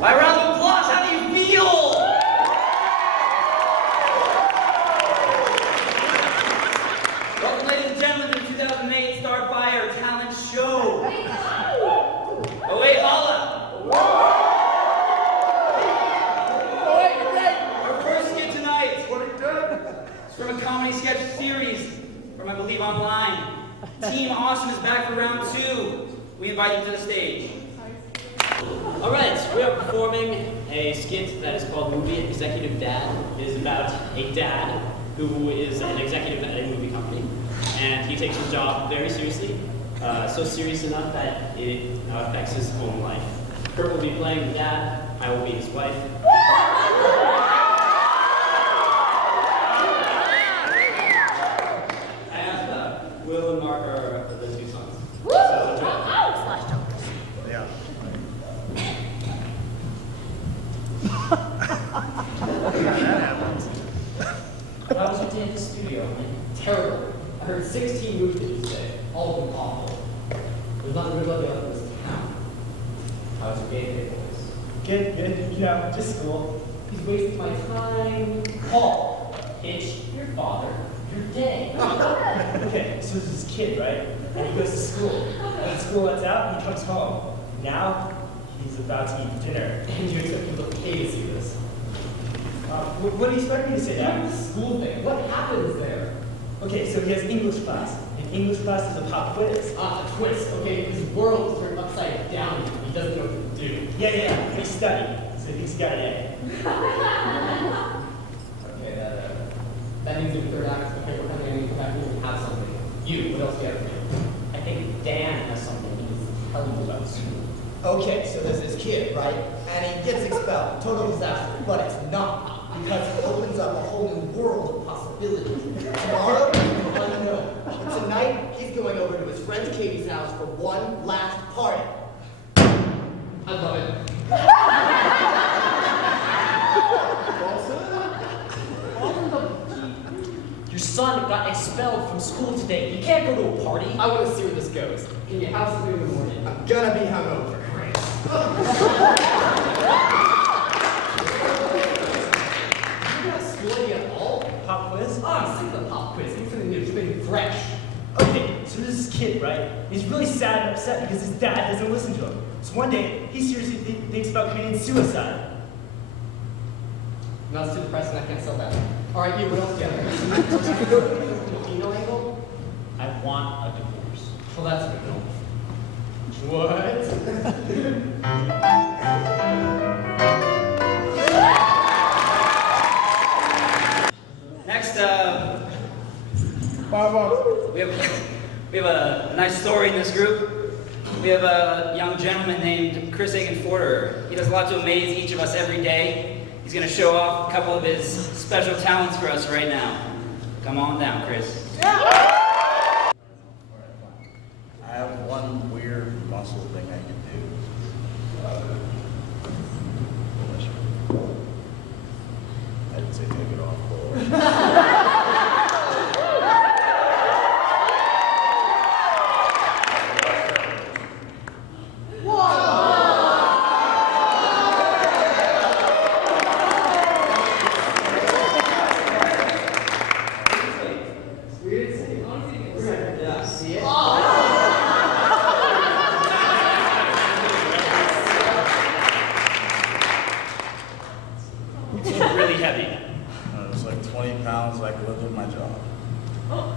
By a round of applause, how do you feel? Welcome, ladies and gentlemen, to the 2008 Star Fire Talent Show. Oh, wait, holla. Oh, wait, you're right. Our first skit tonight. What are you doing? It's from a comedy sketch series from, I believe, online. Team Austin is back for round 2. We invite you to the stage. All right, we are performing a skit that is called Movie Executive Dad. It is about a dad who is an executive at a movie company, and he takes his job very seriously, so serious enough that it affects his home life. Kurt will be playing the dad, I will be his wife. And Will and Mark are the two sons. So enjoy. Yeah. That happens. When I was working at the studio, terrible. I heard 16 movie reviews today, all of them awful. There's nothing good about the other this town. How's your game, boys? Good, you know, just school. He's wasting my time. Paul, Hitch, your father, your day. Okay, so there's this kid, right? And he goes to school. When school lets out, he comes home. Now, he's about to eat dinner. And you expect people to pay to see this? What do you expect me to say now? The school thing. What happens there? Okay, so he has English class. In English class, there's a pop quiz. A twist. Okay, his world is turned upside down. He doesn't know what to do. Yeah, he studied, so he thinks he got an A. Okay, that means in the third act, the paper coming in, come back here and have something. You, what else do you have for me? I think Dan has something he's telling you about soon. Okay, so there's this kid, right? And he gets expelled. Total disaster. But it's not. Because it opens up a whole new world of possibilities. Tomorrow, unknown. But tonight, he's going over to his friend Katie's house for one last party. I love it. Your son got expelled from school today. You can't go to a party. I want to see where this goes. Can you have something in the morning? I'm gonna be hungover. You're not schooling at all? Pop quiz? Oh, I'm sick of the pop quiz. Need something new, something fresh. Okay, so there's this kid, right? He's really sad and upset because his dad doesn't listen to him. So one day, he seriously thinks about committing suicide. No, it's too depressing. I can't sell that. All right, you. What else do you have? Go to the Filipino angle. I want a divorce. Well, that's good. What? Next, we have a nice story in this group. We have a young gentleman named Chris Aiken-Forder. He does a lot to amaze each of us every day. He's going to show off a couple of his special talents for us right now. Come on down, Chris. I have one weird muscle thing I can do. I didn't say take it off. It's really heavy. It's like 20 pounds, I could live with my job. All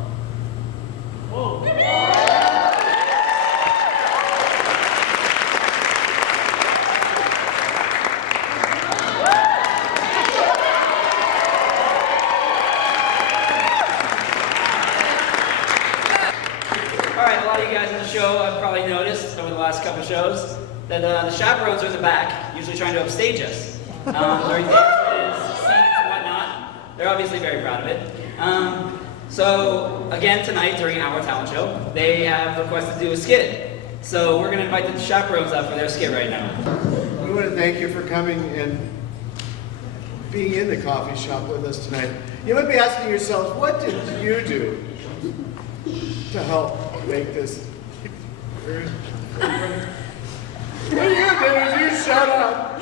right, a lot of you guys in the show have probably noticed over the last couple shows that the chaperones are in the back, usually trying to upstage us during dances, scenes, and whatnot. They're obviously very proud of it. So again, tonight during our talent show, they have requested to do a skit. So we're going to invite the chaperones up for their skit right now. We want to thank you for coming and being in the coffee shop with us tonight. You might be asking yourselves, what did you do to help make this? What you did is you shut up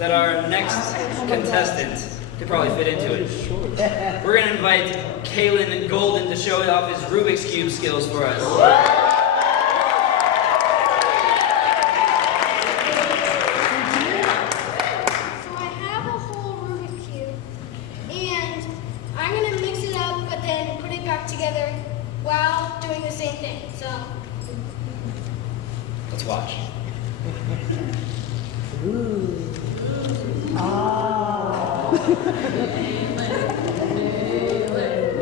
that our next contestant could probably fit into it. We're going to invite Kalen Golden to show off his Rubik's Cube skills for us. So I have a whole Rubik's Cube, and I'm going to mix it up, but then put it back together while doing the same thing. So Let's watch.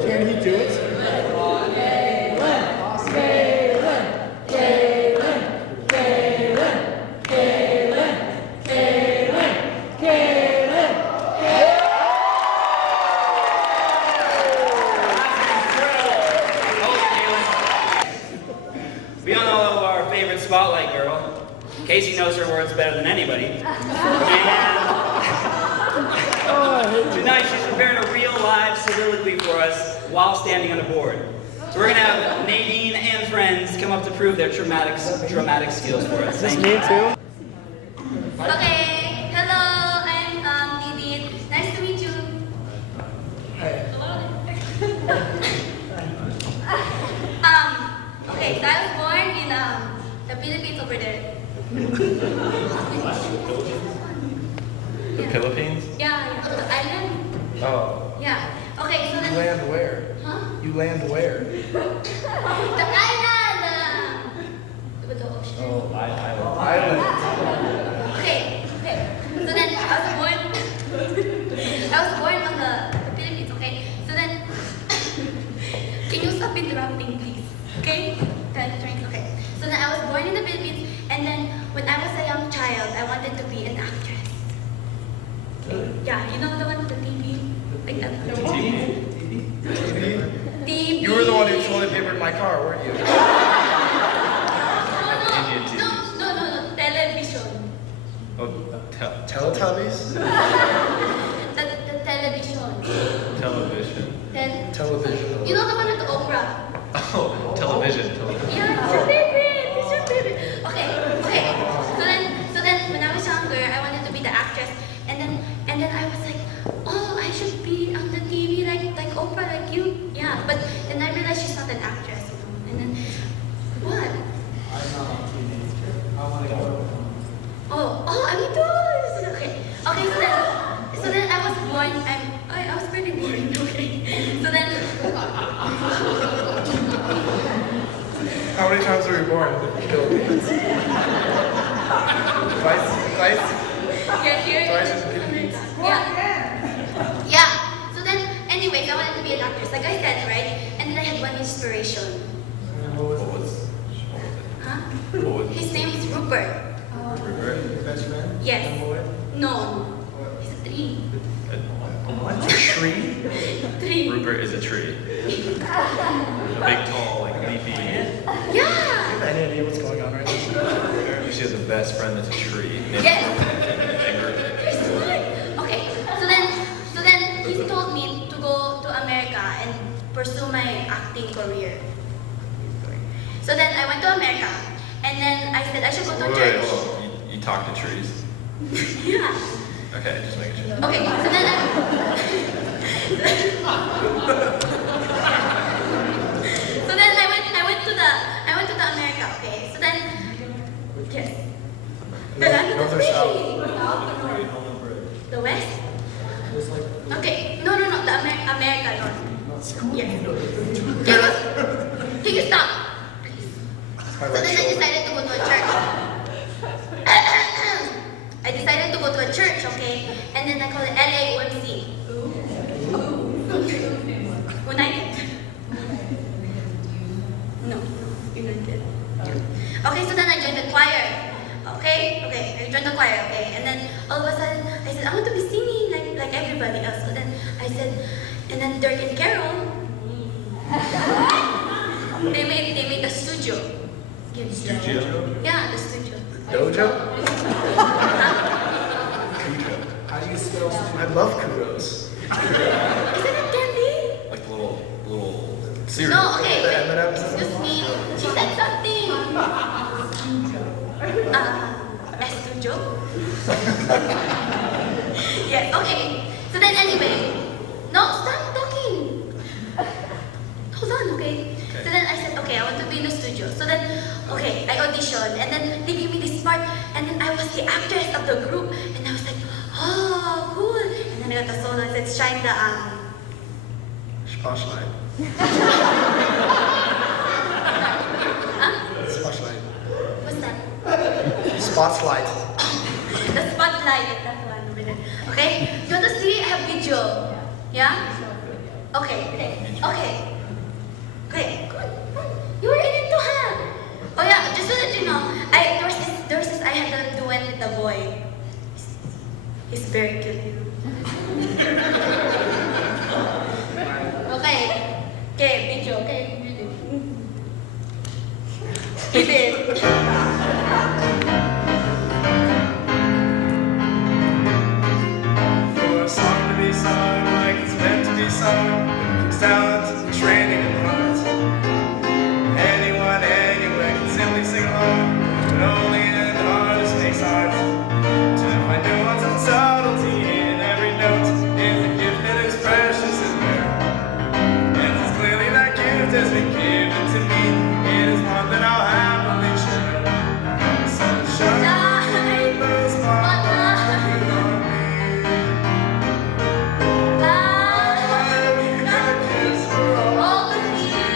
Can he do it? We all know our favorite spotlight girl. Casey knows her words better than anybody. And tonight she's preparing a real live soliloquy for us while standing on a board. So we're gonna have Nadine and friends come up to prove their dramatic skills for us. Thank you. okay, hello, I'm Nadine. Nice to meet you. Okay, so I was born in the Philippines over there. The Philippines? Yeah, the island. Oh. Yeah. Okay, so You then. land where? Huh? You land where? The island. With the ocean. Oh, island. Okay. So then I was born on the Philippines. Okay. So then, can you stop interrupting, please? Okay. Okay. So then I was born in the Philippines, and then when I was a young child, I wanted to be an actress. Yeah, you know the one with the TV, like that. TV. You were the one who toilet papered my car, weren't you? No, television. Oh, Teletubbies? The television. Television. Television. You know the one with the Oprah? Oh, television. Yeah, it's your favorite. It's your favorite. Okay. So then, when I was younger, I wanted to be the actress, and then I was like, oh, I should be on the TV like Oprah, like you. Yeah, but then I realized she's not an actress, you know. And then, what? I'm not a teenager. I want to go. I need to. Okay. So then I was born. I was pretty boring. Okay. So then. How many times were you born in the Philippines? Twice? Yeah, here. Twice in the Philippines? Yeah. actress, like I said, right? And then I had one inspiration. What was Huh? What was His name is Rupert. Rupert? Your best friend? Yes. Boy? No. He's a tree. What? A tree? Tree. Rupert is a tree. A big, tall, like leafy. Yeah. Any idea what's going on right now? Apparently, she has a best friend that's a tree. Yes. Named Rupert. You're smart. Okay. So then he told me to go to America and pursue my acting career. So then I went to America, and then I said I should go to Wait, church. hold on. You talk to trees. Yeah. Okay, just making sure. Okay. So then I went to the America. Okay. So then yes. The land of North the or south? free. The west. Okay. No. The America North. Yes. Can you stop? My So right then I shoulder. decided to go to a church. I decided to go to a church, okay? And then I call it LAUMC. United. No, United. Okay, so then I joined the choir. Okay, I joined the choir, okay? And then all of a sudden, I said, I want to be singing like everybody else. So then I said, and then Dirk and Carol, they made a studio. Studio? Yeah, the studio. Dojo? Huh? How do you spell? I love kudos. Is it a candy? Like the little cereal. No, okay. The M&Ms? Excuse me. She said something. Studio? Yes, okay. So then anyway. No, stop talking. Hold on, okay? So then I said, okay, I want to be in the studio. So then, okay, I auditioned. And then they gave me this part. And then I was the actress of the group. And I was like, oh, cool. And then I got the solo. I said, shine the, Spotlight. huh? Spotlight. What's that? Spotlight. The spotlight. That one. Okay? You want to see? I have video. Yeah? Okay. Good. You were in it too, huh? Oh yeah, just so that you know, there was this I had a duet with the boy. He's very cute. Okay, video, okay. He did. For a song to be sung like it's meant to be sung, takes talent, training, and heart. Anyone, anywhere can simply sing along, but only an artist makes art. To find nuance and subtlety in every note is a gift that expressions is there. And it's clearly that gift has been given to me. It is one that I'll happily share. Sunshine, the spotlight on me. All the fear.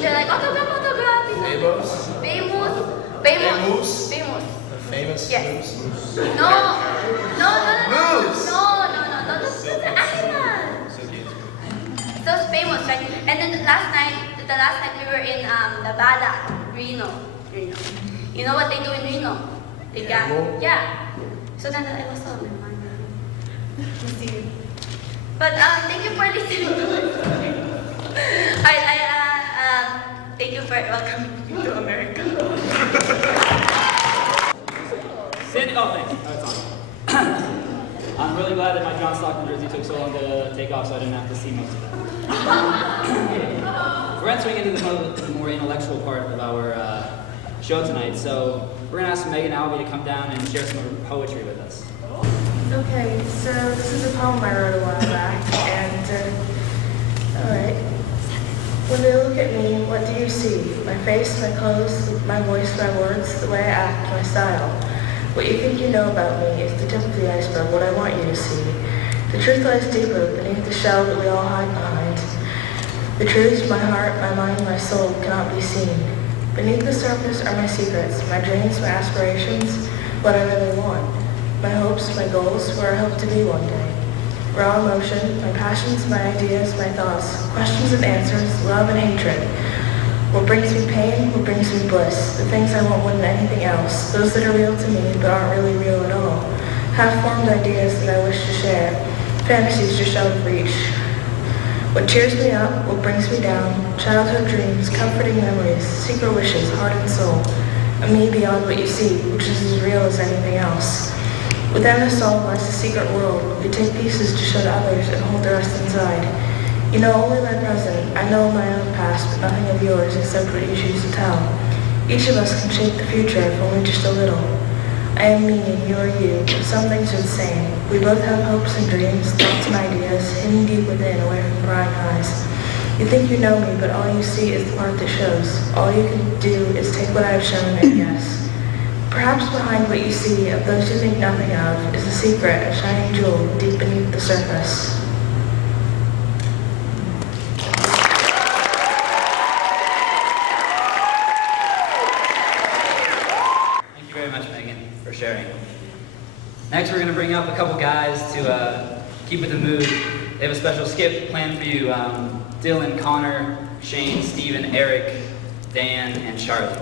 they're like, autograph, autograph. You know? Famous? Famous. Famous. Famous? Yes. Moose? No. No, no, no. Moose. No, no, no, no. Those are animals. Those famous, right? And then the last night we were in Nevada, Reno. You know what they do in Reno? They got, yeah. So then I was all but thank you for listening to my story. Thank you for welcoming me to America. Sandy, oh thanks. Oh, it's on. I'm really glad that my John Stockton jersey took so long to take off so I didn't have to see most of that. We're entering into the more intellectual part of our show tonight, so we're going to ask Megan Albee to come down and share some of her poetry with us. Okay, so this is a poem I wrote a while back, and, alright. When they look at me, what do you see? My face, my clothes, my voice, my words, the way I act, my style. What you think you know about me is the tip of the iceberg, what I want you to see. The truth lies deeper beneath the shell that we all hide behind. The truths, my heart, my mind, my soul cannot be seen. Beneath the surface are my secrets, my dreams, my aspirations, what I really want. My hopes, my goals, where I hope to be one day. Raw emotion, my passions, my ideas, my thoughts, questions and answers, love and hatred. What brings me pain, what brings me bliss, the things I want more than anything else, those that are real to me but aren't really real at all. Half-formed ideas that I wish to share, fantasies just out of reach. What cheers me up, what brings me down, childhood dreams, comforting memories, secret wishes, heart and soul. A me beyond what you see, which is as real as anything else. Within us all lies a secret world. We take pieces to show to others and hold the rest inside. You know only my present. I know my own past, but nothing of yours except what you choose to tell. Each of us can shape the future if only just a little. I am me and you are you, but some things are the same. We both have hopes and dreams, thoughts and ideas, hidden deep within, away from prying eyes. You think you know me, but all you see is the part that shows. All you can do is take what I have shown and guess. Perhaps behind what you see of those you think nothing of is a secret, a shining jewel deep beneath the surface. Thank you very much, Megan, for sharing. Next, we're going to bring up a couple guys to keep with the mood. They have a special skit planned for you. Dylan, Connor, Shane, Steven, Eric, Dan, and Charlie.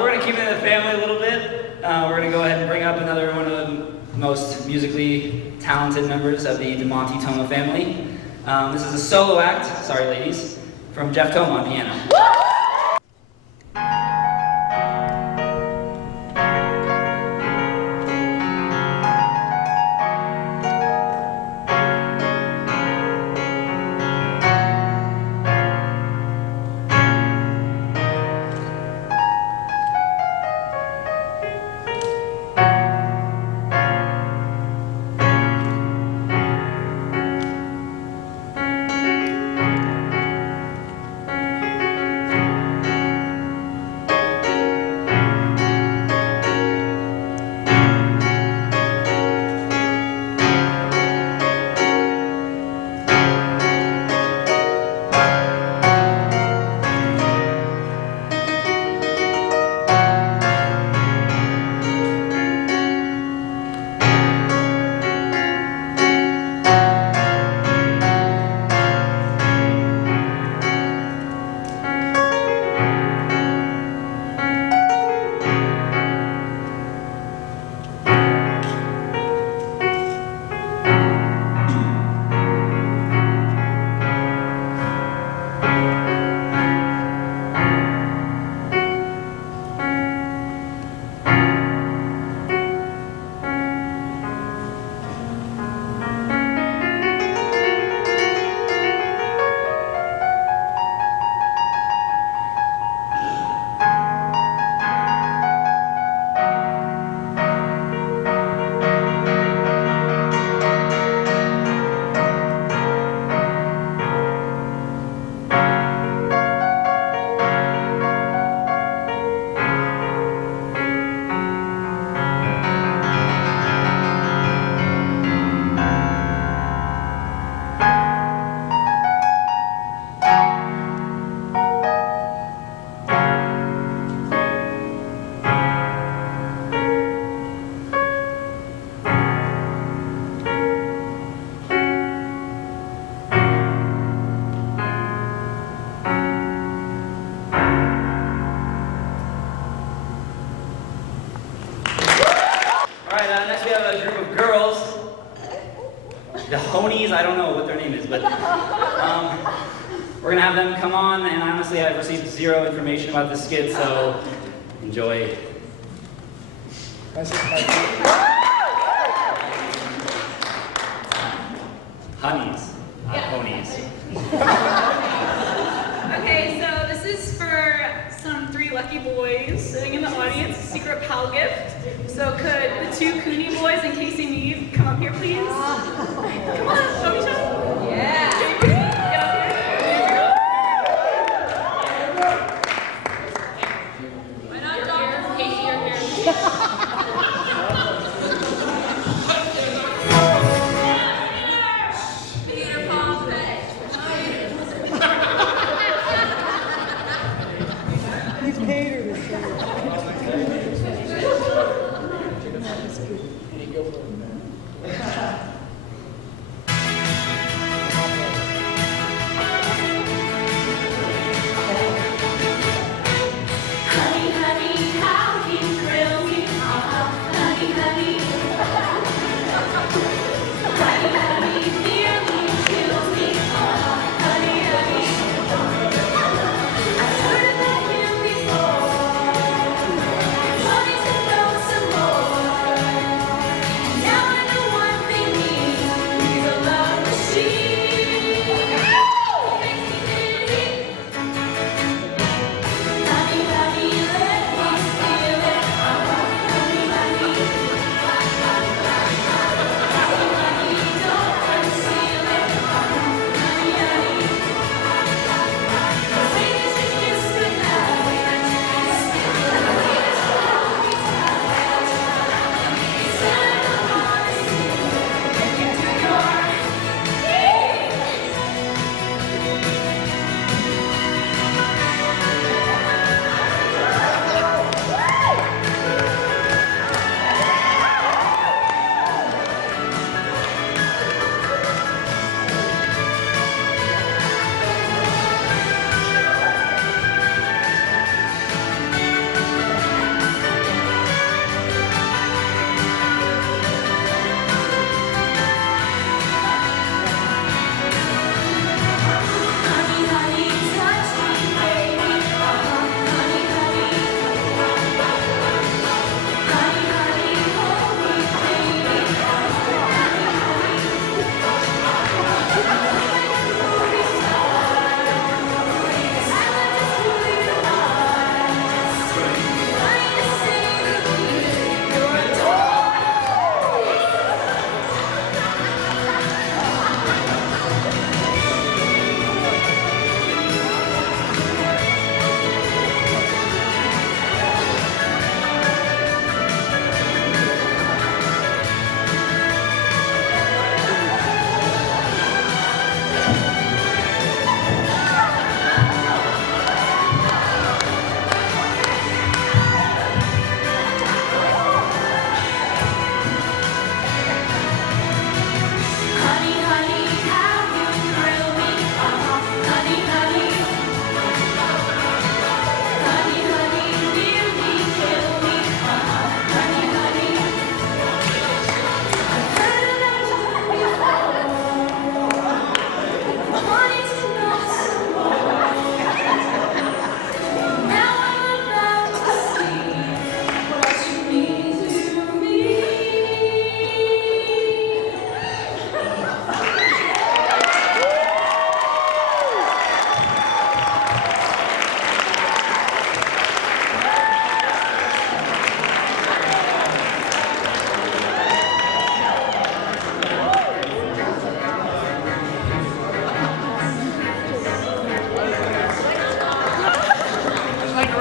We're going to keep it in the family a little bit. We're going to go ahead and bring up another one of the most musically talented members of the DeMonte Toma family. This is a solo act, sorry ladies, from Jeff Toma on piano. Next we have a group of girls. The Honies, I don't know what their name is, but we're gonna have them come on, and honestly I've received zero information about this skit, so enjoy. Honeys, not ponies. Okay, so this is for some 3 lucky boys sitting in the audience, secret pal gift. So could the 2 Cooney boys and Casey Mead come up here, please? Come on, show me, show me. Yeah. Get up here. Why not, Dr. Casey, you're here. Peter Paul Craig. He's paid her to say it. Honey, honey, how you thrill me, honey, honey. Honey, honey, nearly kills me, honey, honey. I've heard about him before, wanting to know some more. Now I know one thing.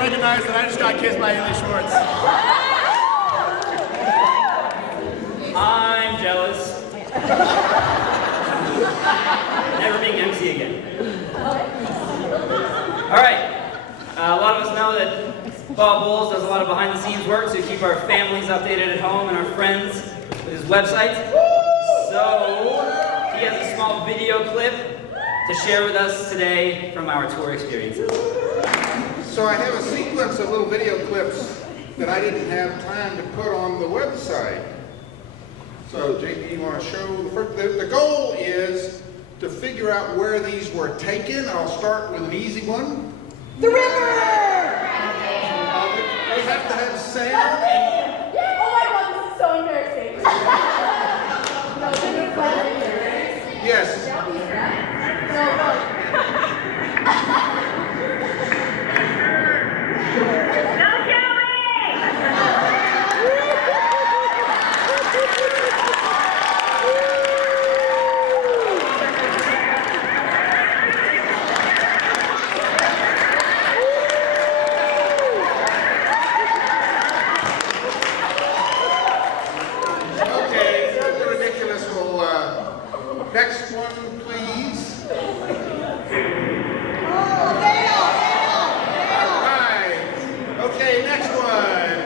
recognize that I just got kissed by Ely Schwartz. I'm jealous. Never being MC again. All right. A lot of us know that Bob Bowles does a lot of behind-the-scenes work to keep our families updated at home and our friends with his website. So he has a small video clip to share with us today from our tour experiences. So I have a sequence of little video clips that I didn't have time to put on the website. So JP, you want to show the first? The goal is to figure out where these were taken. I'll start with an easy one. The river! We have to have sound. Oh my god, this is so embarrassing. No, is it embarrassing? Yes. Next one, please. All right. Okay, next one.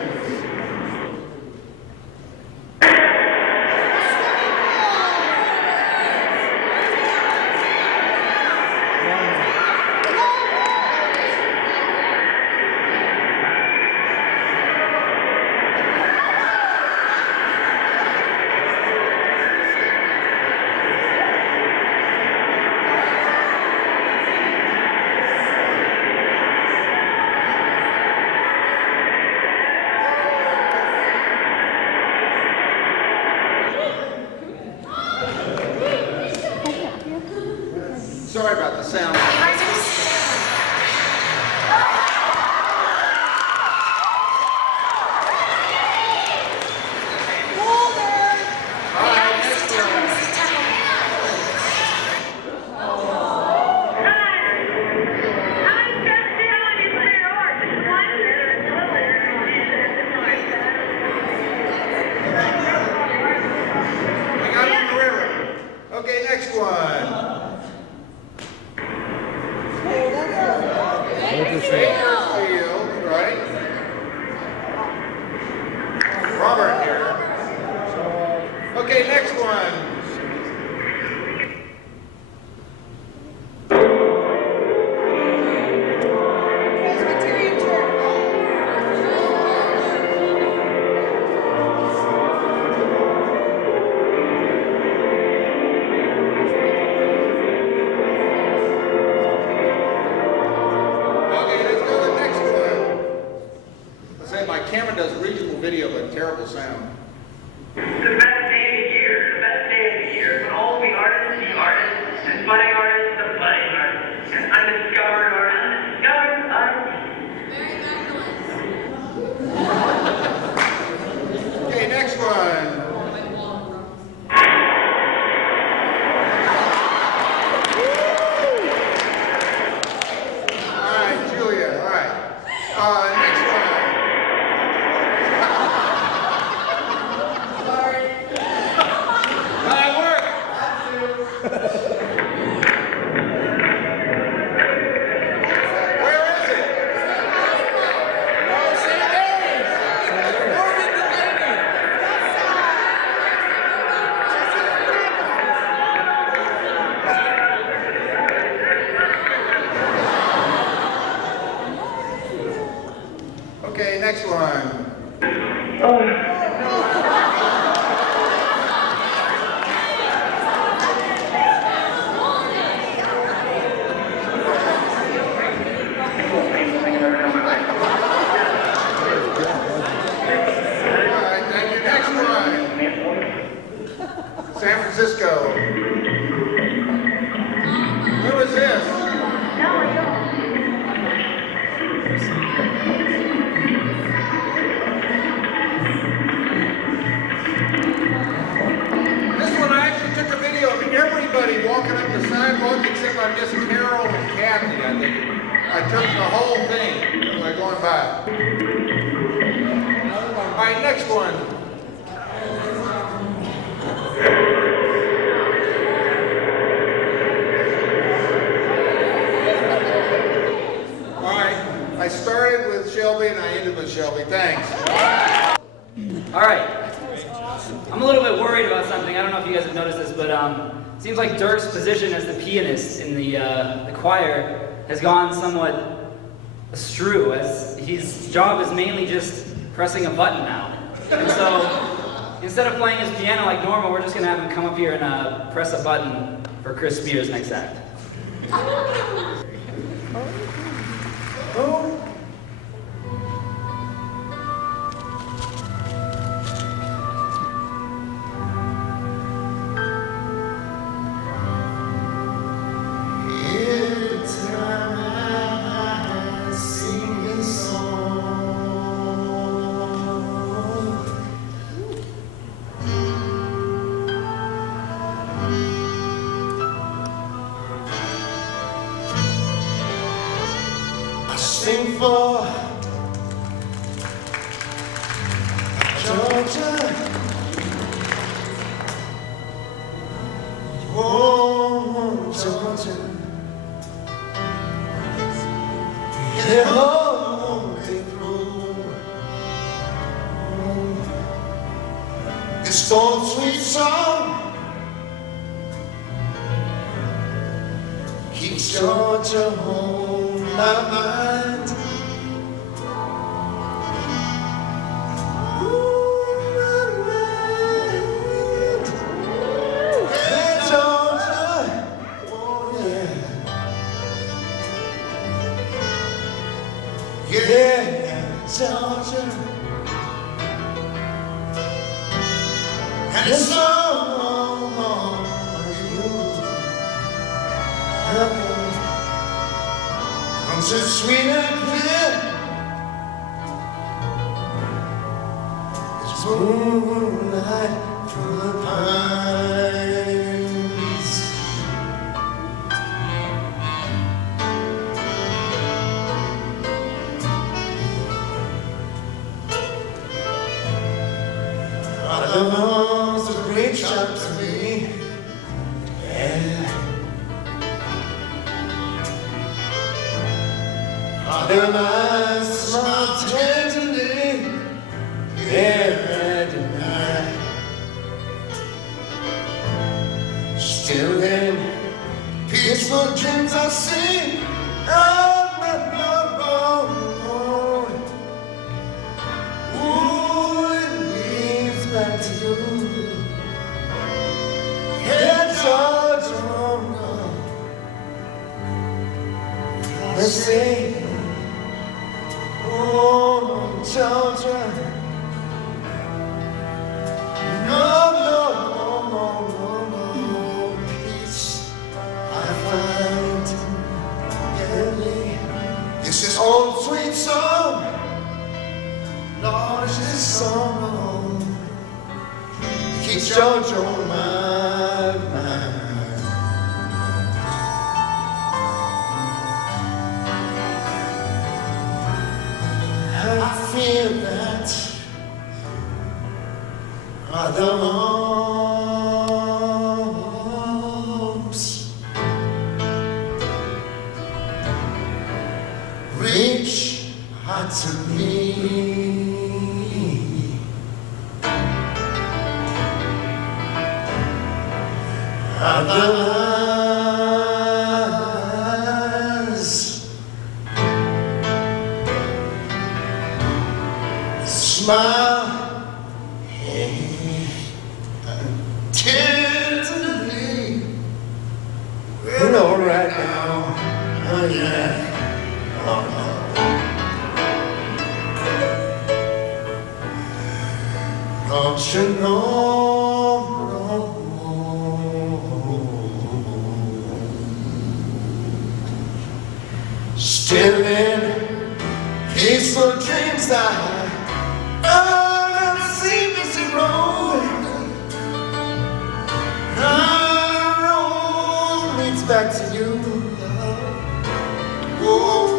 Sorry about the sound. Okay, next one. Bakersfield, right? Robert here. Okay, next one. Presbyterian Church. My camera does regional video, but terrible sound. The best day of the year, when all the artists, the budding artists, the budding artists, and undiscovered artists, Okay, next one. All right, Julia, all right. Next one. Okay, next one. Alright, thank you. Next one. San Francisco. Where was this? come by. All right, next one. All right, I started with Shelby and I ended with Shelby. Thanks. All right. I'm a little bit worried about something. I don't know if you guys have noticed this, but it seems like Dirk's position as the pianist in the choir has gone somewhat astrew, as his job is mainly just pressing a button now. And so, instead of playing his piano like normal, we're just going to have him come up here and press a button for Chris Spears' next act. Oh. Sing for Georgia. Oh, Georgia. Get home, they through. This old sweet song keeps Georgia on my mind. Yeah, Georgia, and it's all you. I'm so sweet and clear. It's moonlight through the pines. The lungs of great shot to me, yeah. Their eyes smile tenderly, yeah, deny. Still in peaceful dreams I see, oh, back to you. Yeah, Georgia, let's see. Oh, Georgia. No, peace I find. Yeah, this is old sweet song. Lord, is this song keeps Georgia on my mind. I feel that the arms reach out to me. The eyes smile tenderly. We're all right now. Oh yeah. Oh no. Don't you know? Still in peaceful dreams I see Mr. Road. Our road leads back to you. Ooh.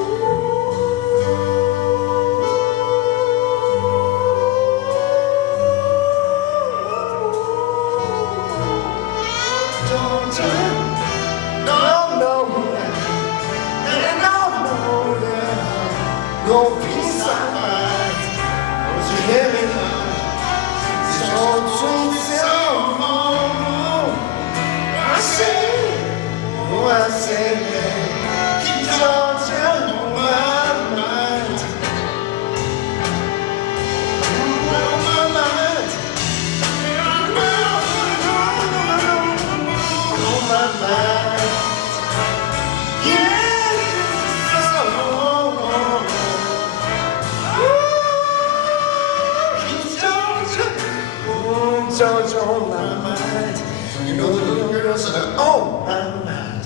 It's on my mind. You know the little girls that are on my mind.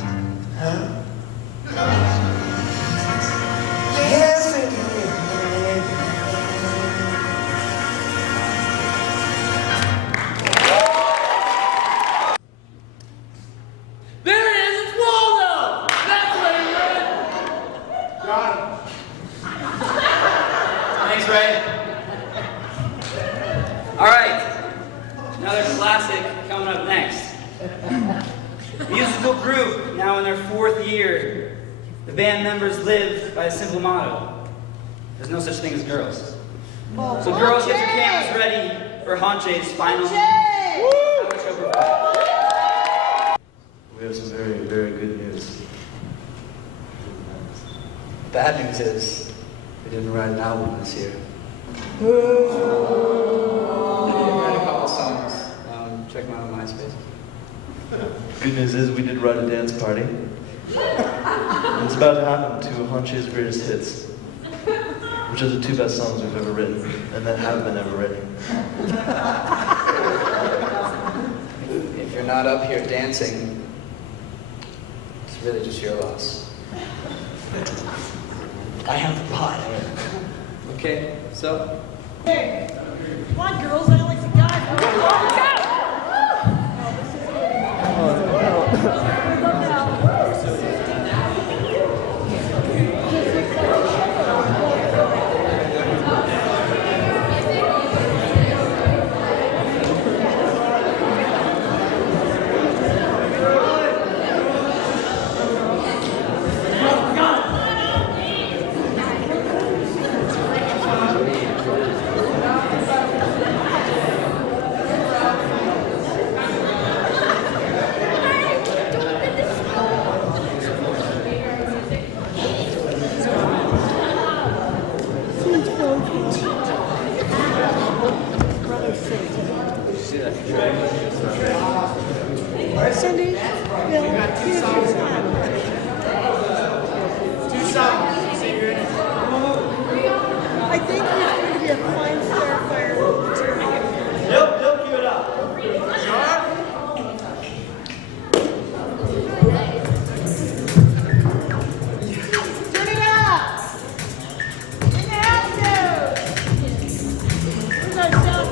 Huh? Yes, There it is, it's Waldo! That's what he read! Got him. Thanks, Ray. All right. Another classic coming up next. Musical group, now in their 4th year. The band members live by a simple motto. There's no such thing as girls. So girls, get your cameras ready for Hanche's final. We have some very, very good news. Bad news is, We didn't write an album this year. we did write a couple songs. Check them out on MySpace. Good news is we did write a dance party. It's about to happen to Hanche's greatest hits, which are the 2 best songs we've ever written, and that have been ever written. If you're not up here dancing, it's really just your loss. I have the pot. Okay, so. Hey, come on, girls. I like the guys. Go! Cindy, Bill, here's your son. 2 songs. I think he's going to be a fine starfighter. Nope, give it up. Turn it up! In the house now! Where's our sound?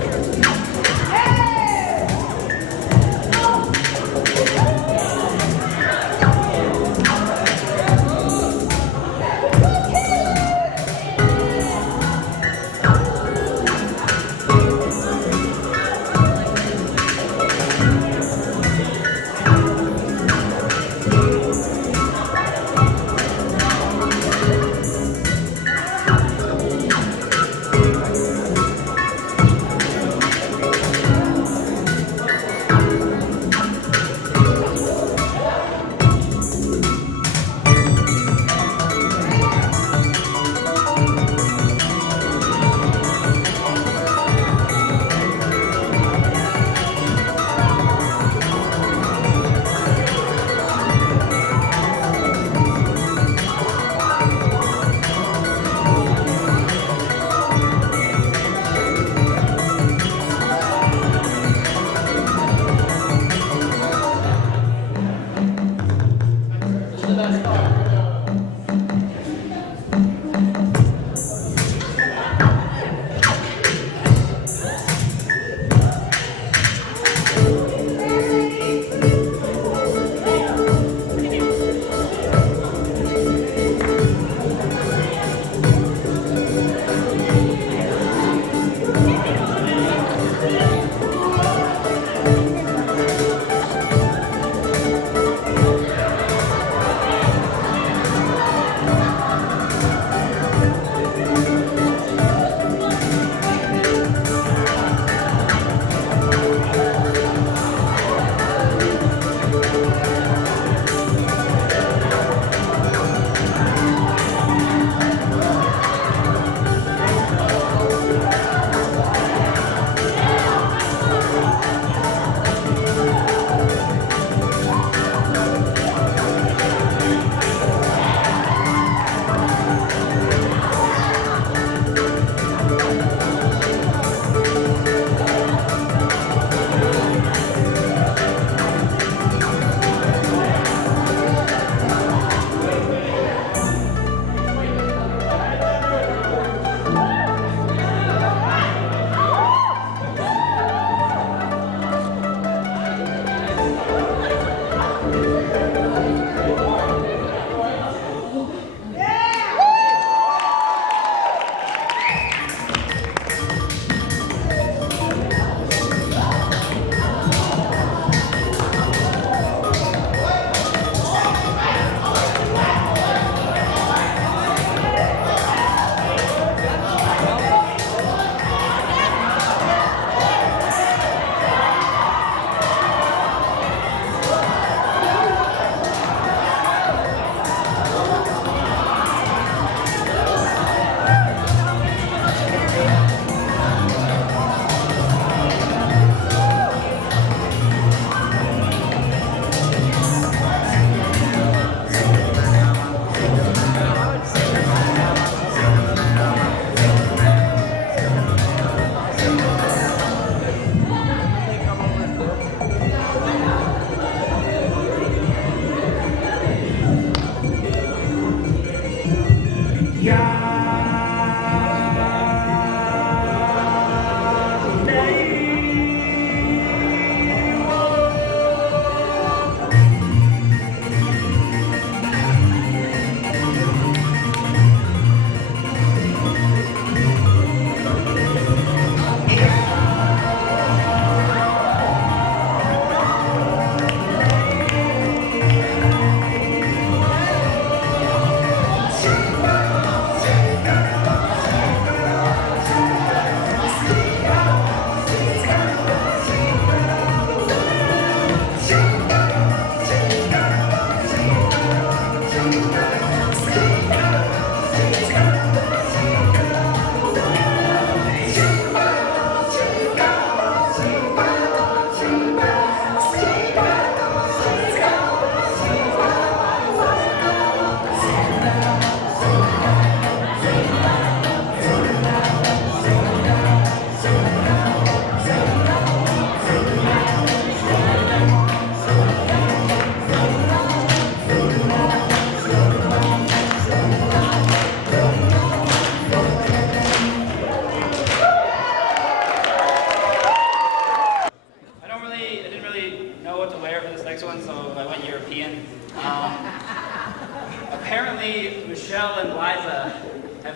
Hey!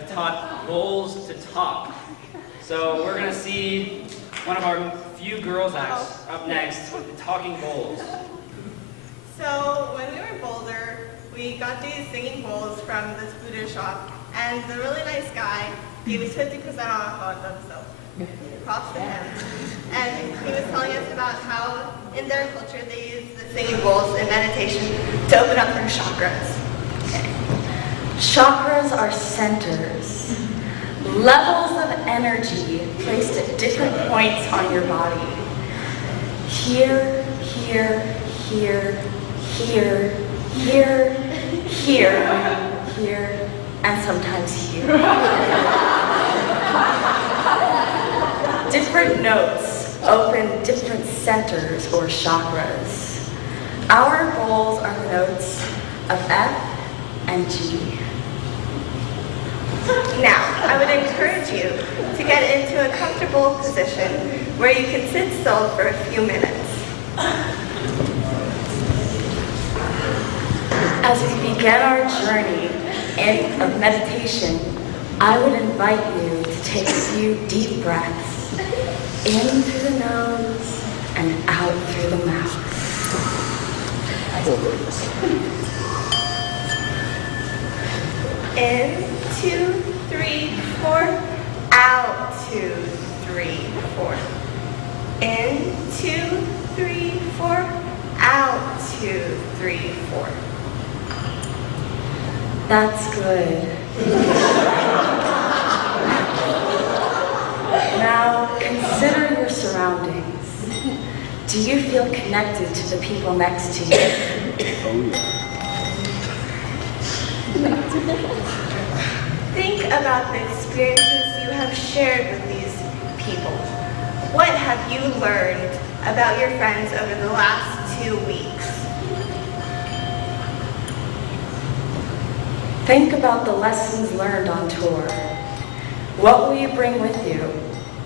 taught bowls to talk. So we're gonna see one of our few girls acts up next with the talking bowls. So when we were in Boulder, we got these singing bowls from this voodoo shop, and the really nice guy gave us 50% off on them, so props to him. And he was telling us about how in their culture they use the singing bowls in meditation to open up their chakras. Chakras are centers, levels of energy placed at different points on your body. Here, here, here, here, here, here, here, and sometimes here. Different notes open different centers or chakras. Our bowls are the notes of F and G. Now, I would encourage you to get into a comfortable position where you can sit still for a few minutes. As we begin our journey of meditation, I would invite you to take a few deep breaths in through the nose and out through the mouth. In, 2, 3, 4. Out, 2, 3, 4. In, 2, 3, 4. Out, 2, 3, 4. That's good. Now, consider your surroundings. Do you feel connected to the people next to you? Think about the experiences you have shared with these people. What have you learned about your friends over the last 2 weeks? Think about the lessons learned on tour. What will you bring with you?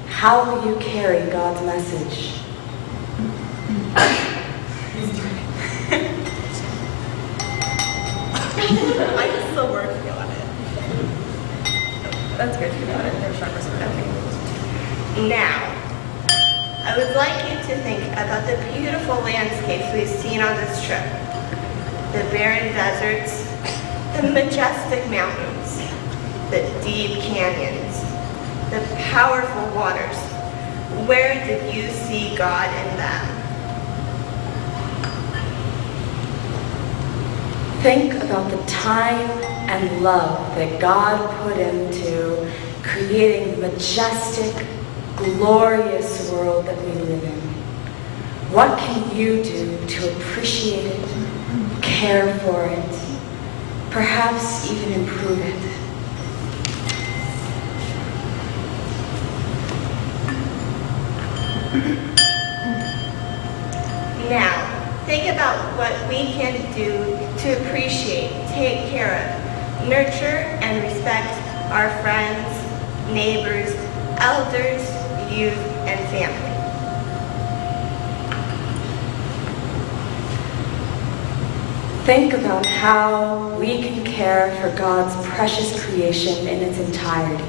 How will you carry God's message? I'm still working on it. That's good, you got it. There's chakras. Okay. Now, I would like you to think about the beautiful landscapes we've seen on this trip. The barren deserts, the majestic mountains, the deep canyons, the powerful waters. Where did you see God in them? Think about the time and love that God put into creating the majestic, glorious world that we live in. What can you do to appreciate it, care for it, perhaps even improve it? Now, think about what we can do to appreciate, take care of, nurture, and respect our friends, neighbors, elders, youth, and family. Think about how we can care for God's precious creation in its entirety,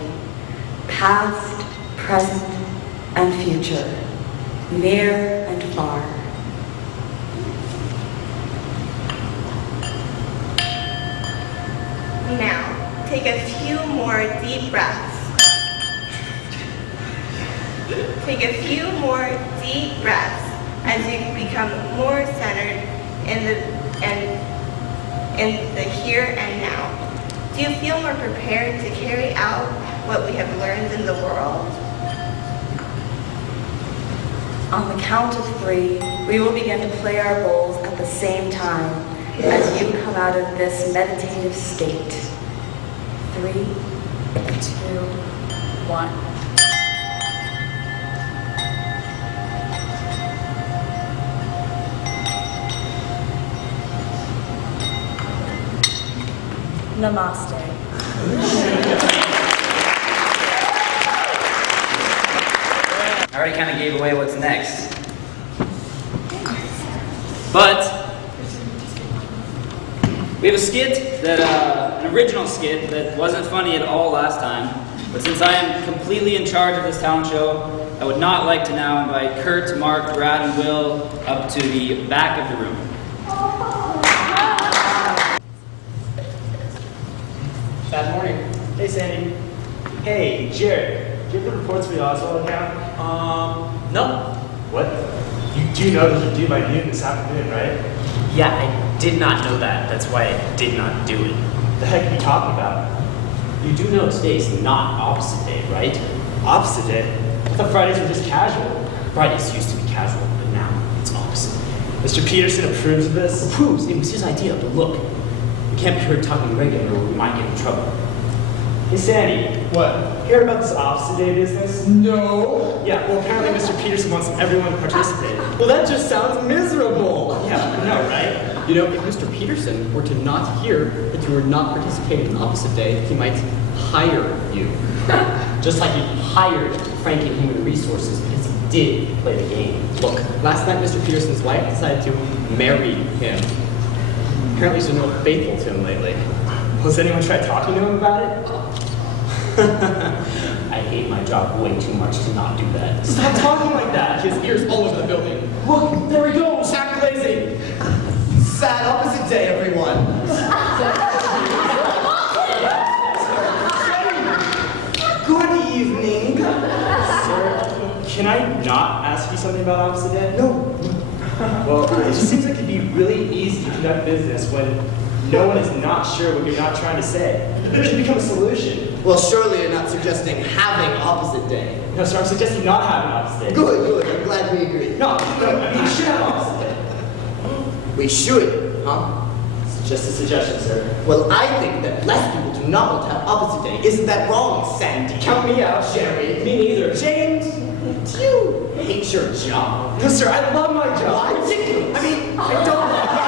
past, present, and future, near and far. Now, take a few more deep breaths. Take a few more deep breaths as you become more centered in the here and now. Do you feel more prepared to carry out what we have learned in the world? On the count of 3, we will begin to play our bowls at the same time as you come out of this meditative state. 3, 2, 1. Namaste. I already kind of gave away what's next. But we have a skit that an original skit that wasn't funny at all last time, but since I am completely in charge of this talent show, I would not like to now invite Kurt, Mark, Brad, and Will up to the back of the room. Bad morning. Hey, Sandy. Hey, Jared. Do you have the reports for the Oswald account? No. What? You do know that you're due by noon this afternoon, right? Yeah, I did not know that. That's why I did not do it. The heck are you talking about? You do know today's not opposite day, right? Opposite day? I thought Fridays were just casual. Fridays used to be casual, but now it's opposite. Mr. Peterson approves of this? Approves? It was his idea, but look. We can't be heard talking regular or we might get in trouble. Hey, Sandy. What? Hear about this opposite day business? No. Yeah, well, apparently Mr. Peterson wants everyone to participate. Well, that just sounds miserable. Yeah, I know, right? You know, if Mr. Peterson were to not hear that you were not participating in opposite day, he might hire you. Just like he hired Frank in Human Resources because he did play the game. Look, last night Mr. Peterson's wife decided to marry him. Apparently she's been real faithful to him lately. Has anyone tried talking to him about it? I hate my job way too much to not do that. Stop talking like that. He has ears all over the building. Look, there he goes. Jack Blazing. Sad opposite day, everyone. Good evening. Sir, can I not ask you something about opposite day? No. Well, it just seems like it'd be really easy to conduct business when no one is not sure what you're not trying to say. It should become a solution. Well, surely you're not suggesting having opposite day. No, sir, I'm suggesting not having opposite day. Good. I'm glad we agree. No, we should have opposite day. We should, huh? It's just a suggestion, sir. Well, I think that less people do not want to have opposite day. Isn't that wrong, Sandy? Count me out, Jerry. Me neither. James, do you hate your job? No, sir, I love my job. Why? Ridiculous. I mean, I don't love it.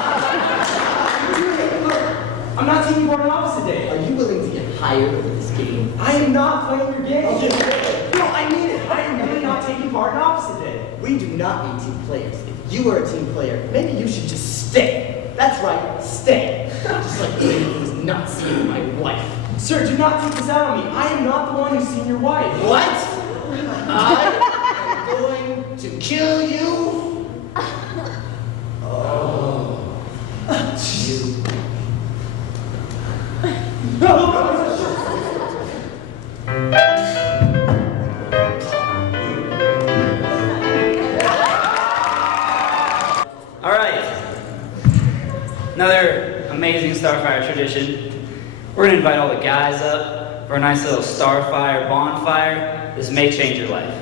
I'm not taking part in opposite day. Are you willing to get hired for this game? I am not playing your game. Okay. No, I mean it. I am really not taking part in opposite day. We do not need team players. If you are a team player, maybe you should just stay. That's right, stay. Just like me who's not seeing my wife. Sir, do not take this out on me. I am not the one who's seen your wife. What? I am going to kill you? Oh. You. All right. Another amazing Starfire tradition. We're gonna invite all the guys up for a nice little Starfire bonfire. This may change your life.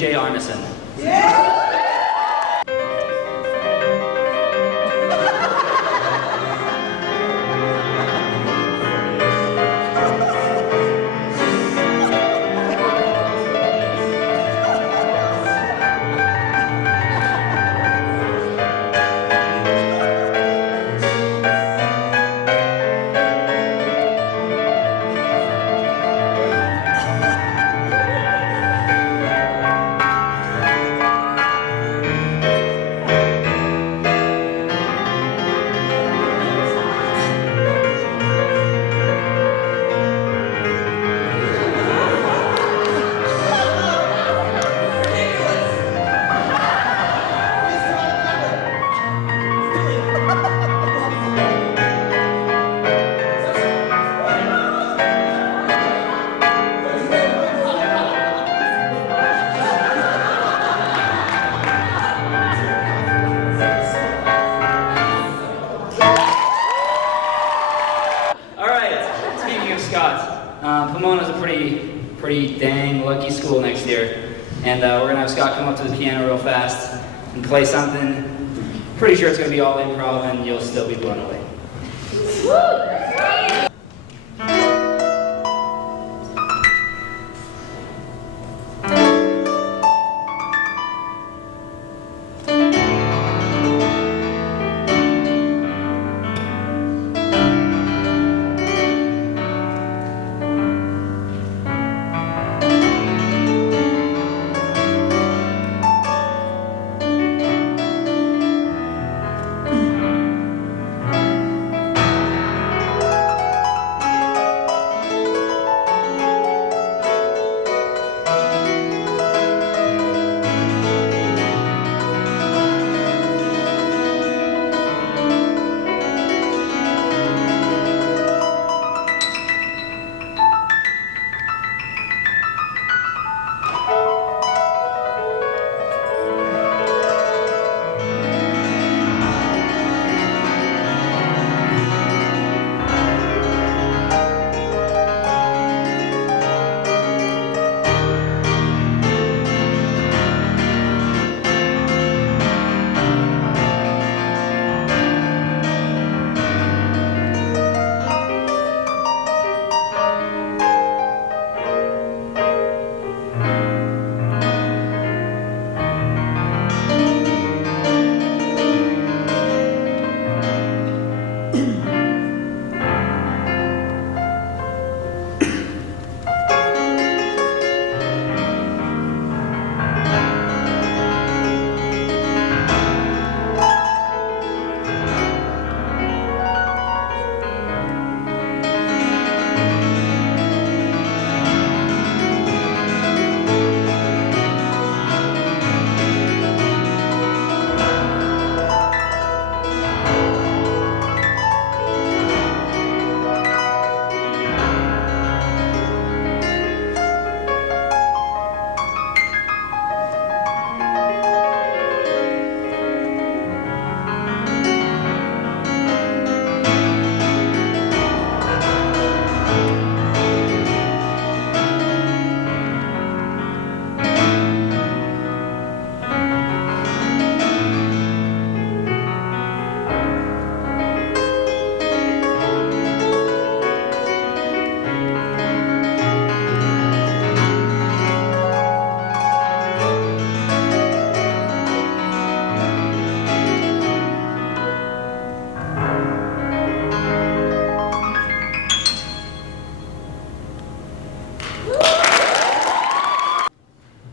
TJ Arneson. Pomona's a pretty dang lucky school next year. And we're gonna have Scott come up to the piano real fast and play something. Pretty sure it's gonna be all improv and you'll still be blown away.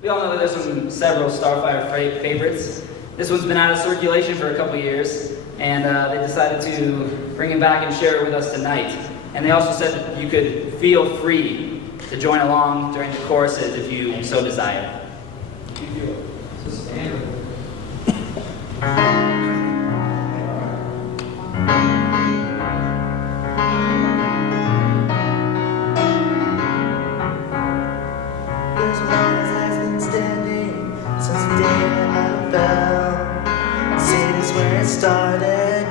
We all know that there's several Starfire favorites. This one's been out of circulation for a couple years, and they decided to bring it back and share it with us tonight. And they also said that you could feel free to join along during the choruses if you so desire. Started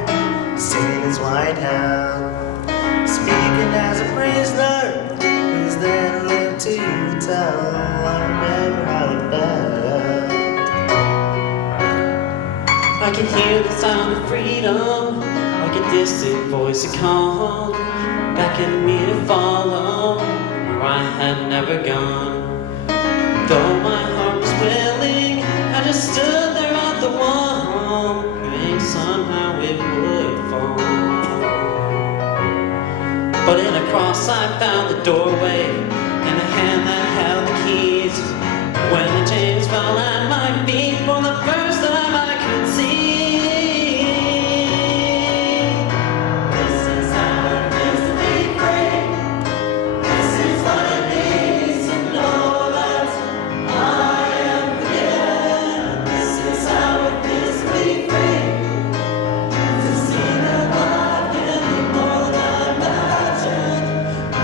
singing his white hound, speaking as a prisoner who's then lived to tell. I remember how it felt. I can hear the sound of freedom, like a distant voice it called, beckoned me to follow where I had never gone. Though my heart was willing, I just stood there at the wall, praying somehow it would fall. But in a cross I found the doorway, and a hand that held the keys. When the chains fell at my feet, for the first time I could see. This is how it feels to be free. This is what it means to know that I am forgiven. This is how it feels to be free. To see that life can be more than I imagined.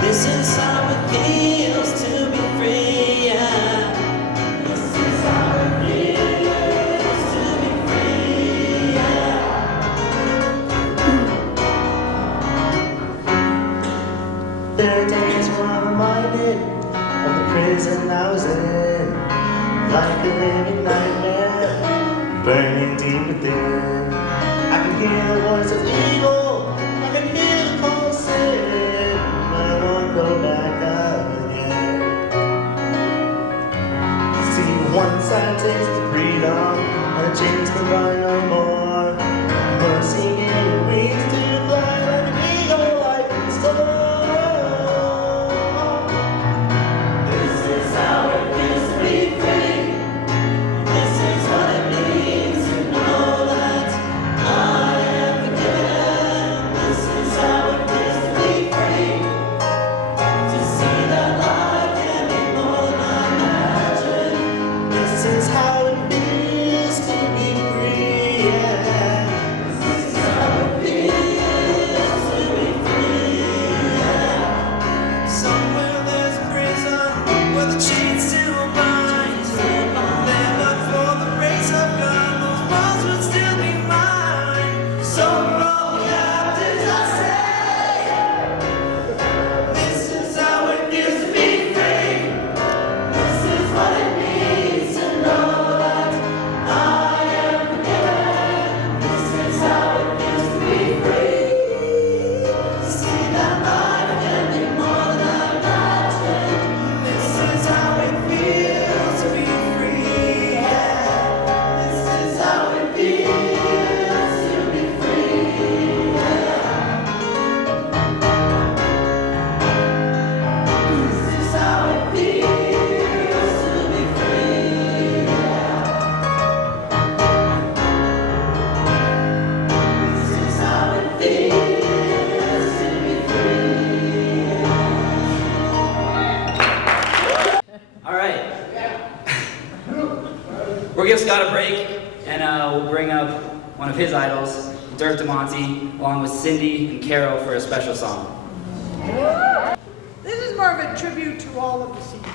This is how it feels to be free, yeah. This is how it feels to be free, yeah. There are days when I'm reminded of the prison I was in, like a living nightmare, burning deep within. I can hear the voice of evil, I can hear the call of sin, but I won't go back up again. See, once I tasted freedom, and the chains could buy no more. Mercy gave me wings to fly like an eagle, like a star. This is how it feels to be free. This is what it means to know that I am forgiven. This is how it feels to be free. To see that life can be more than I imagined. This is how it feels to be free, yeah. This is how it feels to be free, yeah. Somewhere there's a prison where the chains still bind. There, but for the grace of God, those walls would still be mine. So for all the captives I say, this is how it feels to be free. This is what it means to know that I am forgiven. This is how it feels to be free. See that life can be more than I imagined. This is how it feels to be free, yeah. This is how it feels to be free. Yeah. This is how it feels to be free. Yeah. This is how it feels to be free. All right. We'll give Scott a break, and we'll bring up one of his idols, Dirk DeMonte, along with Cindy and Carol for a special song. This is more of a tribute to all of the seniors.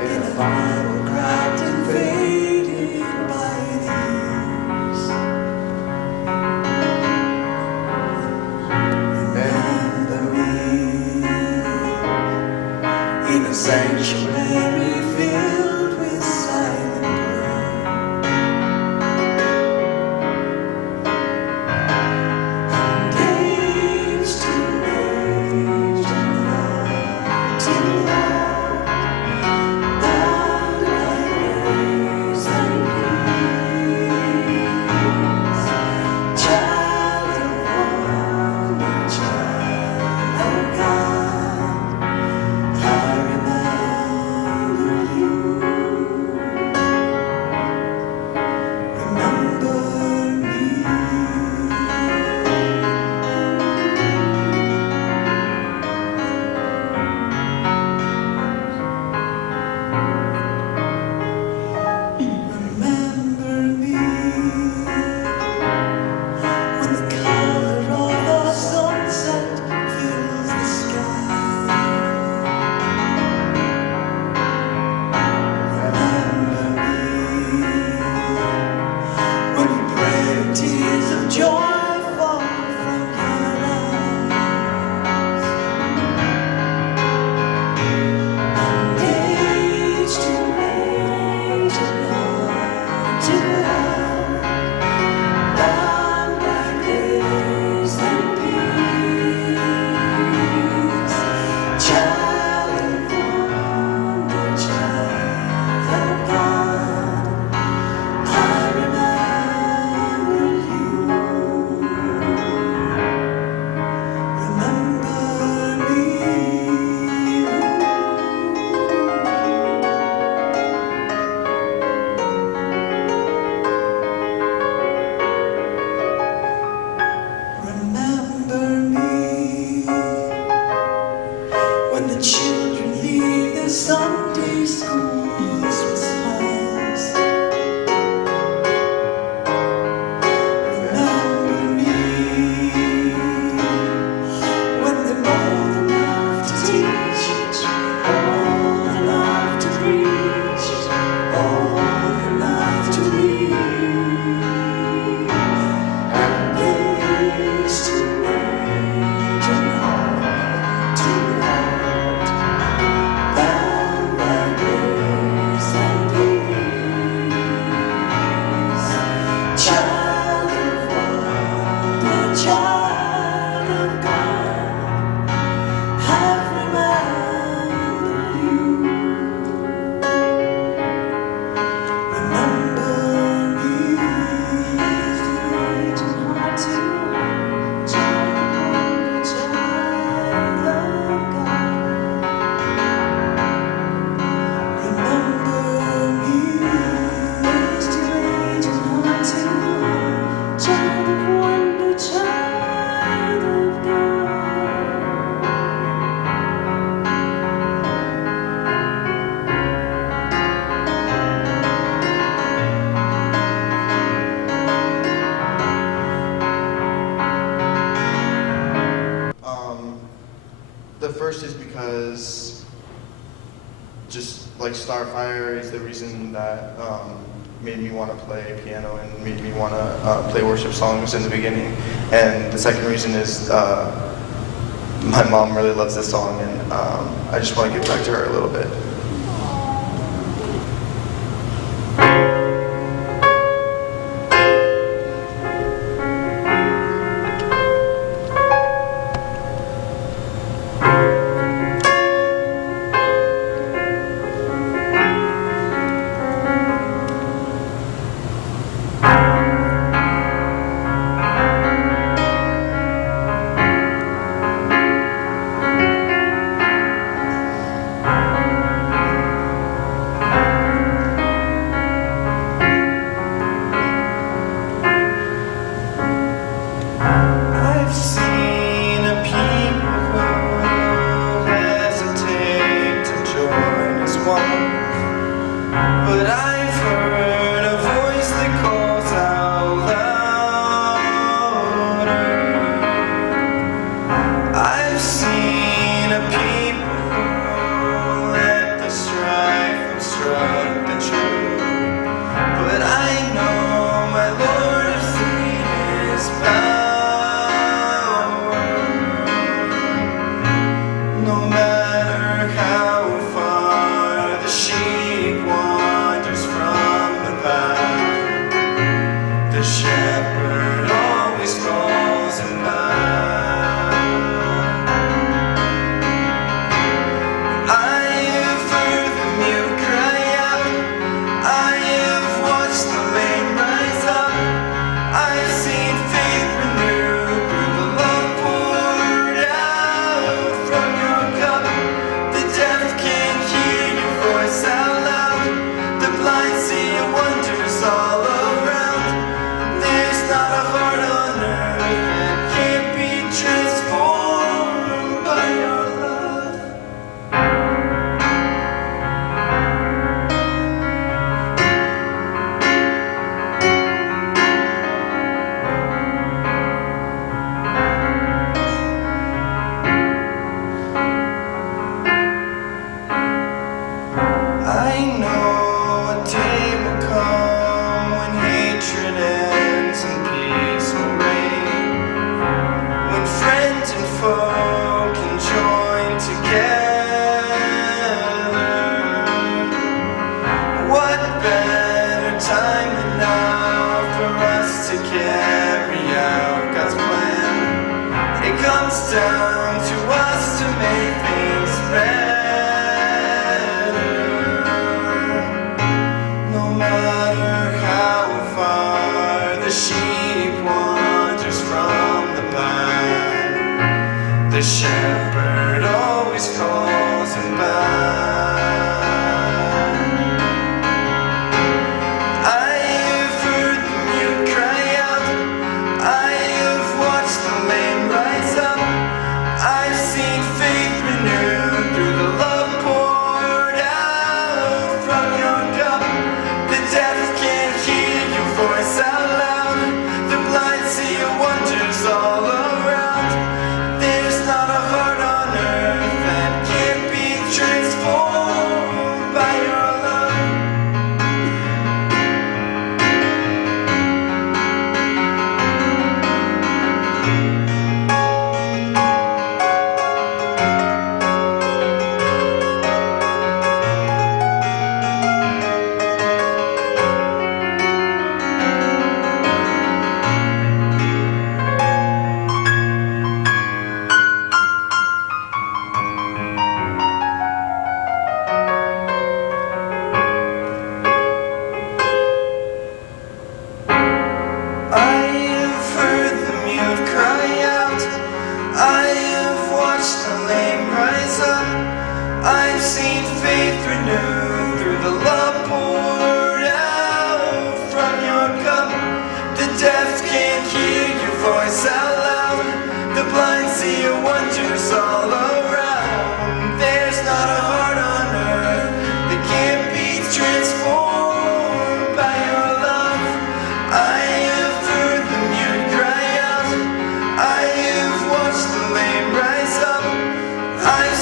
In a bottle cracked and faded by the years. Remember me in a sanctuary filled with silent prayer. And age to age and heart to heart, bound by grace and peace. Child of woman, child of God, I remember first is because just like Starfire is the reason that made me want to play piano and made me want to play worship songs in the beginning. And the second reason is my mom really loves this song, and I just want to give back to her a little bit. The shepherd always calls him back. I have heard the mute cry out. I have watched the lame rise up. I've seen faith renewed through the love poured out from your cup. The deaf can't hear your voice out loud. The blind see your wonders all around. I've seen faith renewed through the love poured out from your cup. The deaf can't hear your voice out loud. The blind see your wonders all around. There's not a heart on earth that can't be transformed by your love. I have heard the mute cry out. I have watched the lame rise up. I've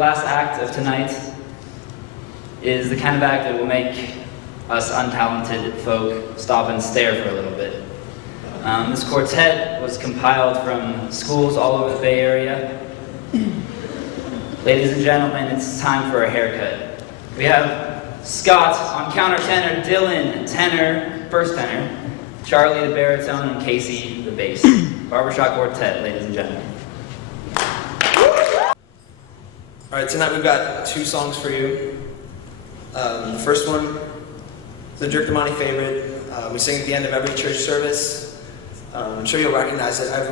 last act of tonight is the kind of act that will make us untalented folk stop and stare for a little bit. This quartet was compiled from schools all over the Bay Area. Ladies and gentlemen, it's time for a haircut. We have Scott on countertenor, Dylan tenor, first tenor, Charlie the baritone, and Casey the bass. Barbershop Quartet, ladies and gentlemen. All right, tonight we've got 2 songs for you. The first one is a Dirk DeMonte favorite. We sing at the end of every church service. I'm sure you'll recognize it. I've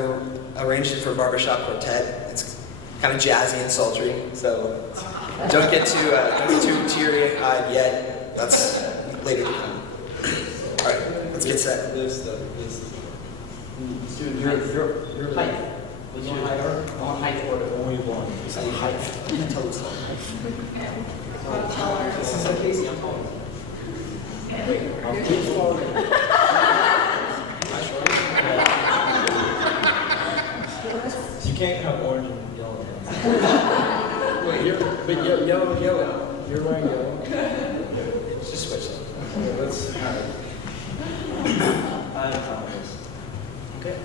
arranged it for Barbershop Quartet. It's kind of jazzy and sultry, so don't get too teary-eyed yet. That's later to come. All right, let's get set. Your height. On height or only one. You say height. Tell us This is like Casey, I'm taller. Wait, I'll keep falling. You can't have orange and yellow. Wait, yellow. You're wearing yellow. Just switch them. Okay, let's have it. I promise. Okay.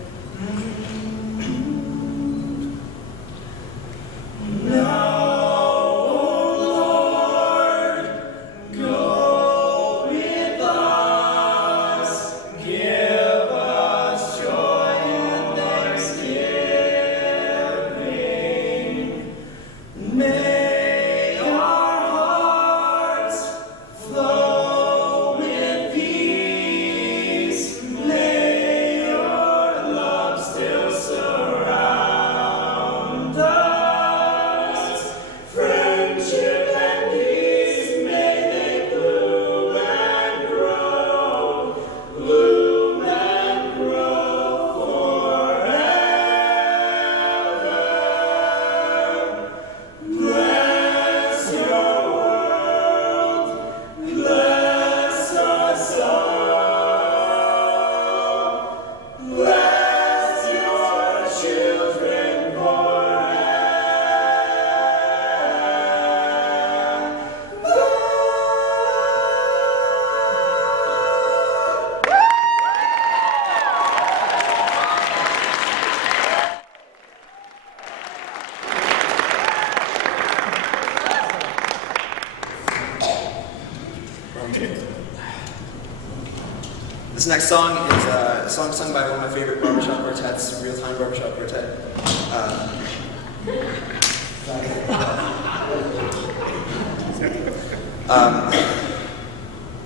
This next song is a song sung by one of my favorite barbershop quartets, Real-Time Barbershop Quartet.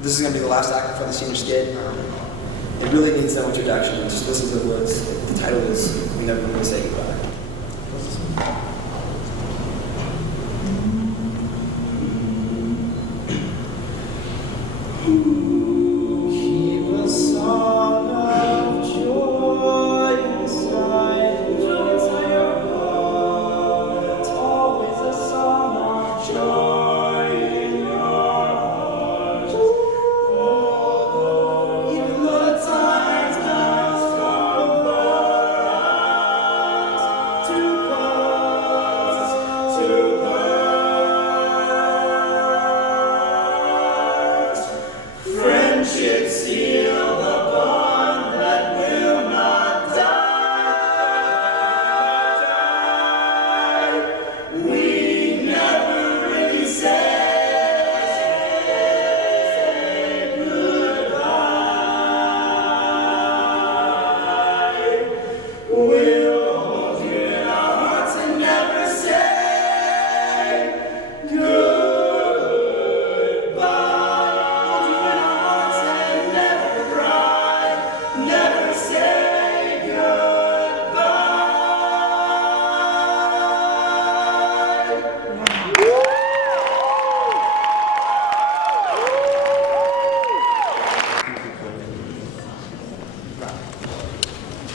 This is going to be the last act for the senior skit. It really needs no introduction. Just listen to the words. The title is "We Never Really Say Goodbye."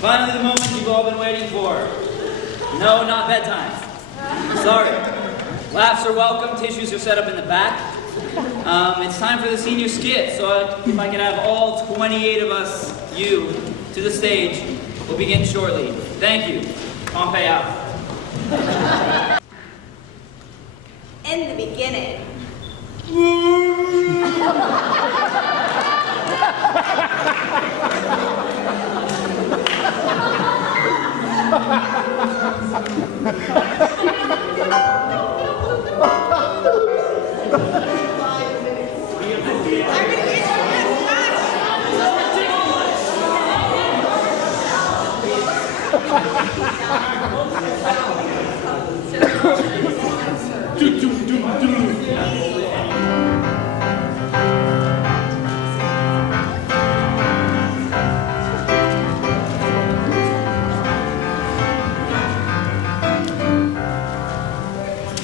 Finally, the moment you've all been waiting for. No, not bedtime. Sorry. Laughs are welcome, tissues are set up in the back. It's time for the senior skit, so if I could have all 28 of us, you, to the stage, we'll begin shortly. Thank you. Pompey out. beginning.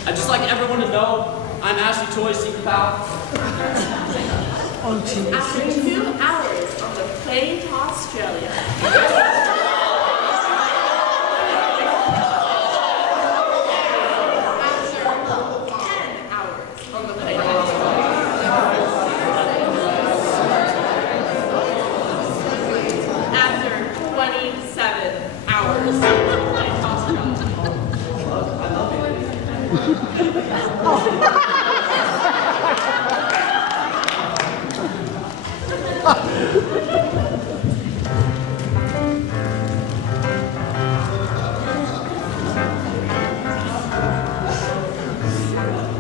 I'd just like everyone to know I'm Ashley Toy's secret pal. After 2 hours on the plane to Australia.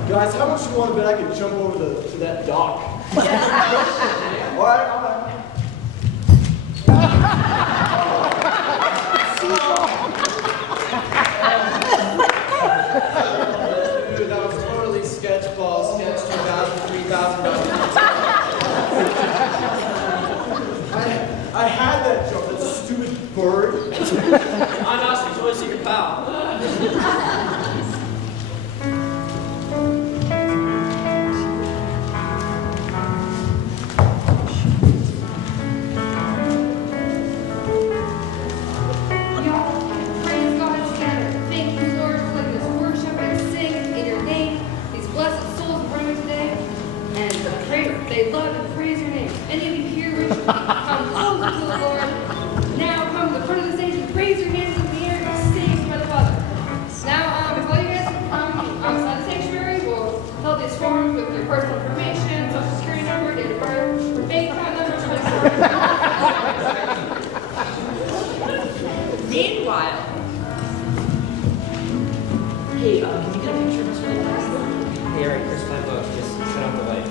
Guys, how much do you want to bet I could jump over to that dock? All right, all right. Dude, that was totally sketch ball, sketch 2,000, 3,000. I had that jump, that stupid bird. I'm Ashley Toy's secret pal. They love and praise your name. Any of you here ritually come closer to the Lord. Now come to the front of the stage and raise your hands in the air and sing for the Father. Now, if all you guys can come outside the sanctuary, we'll fill these forms with your personal information, social security number, date of birth, bank account number, Meanwhile, Hey, can you get a picture of us really fast? Hey, Eric, here's $5. Just set up the light.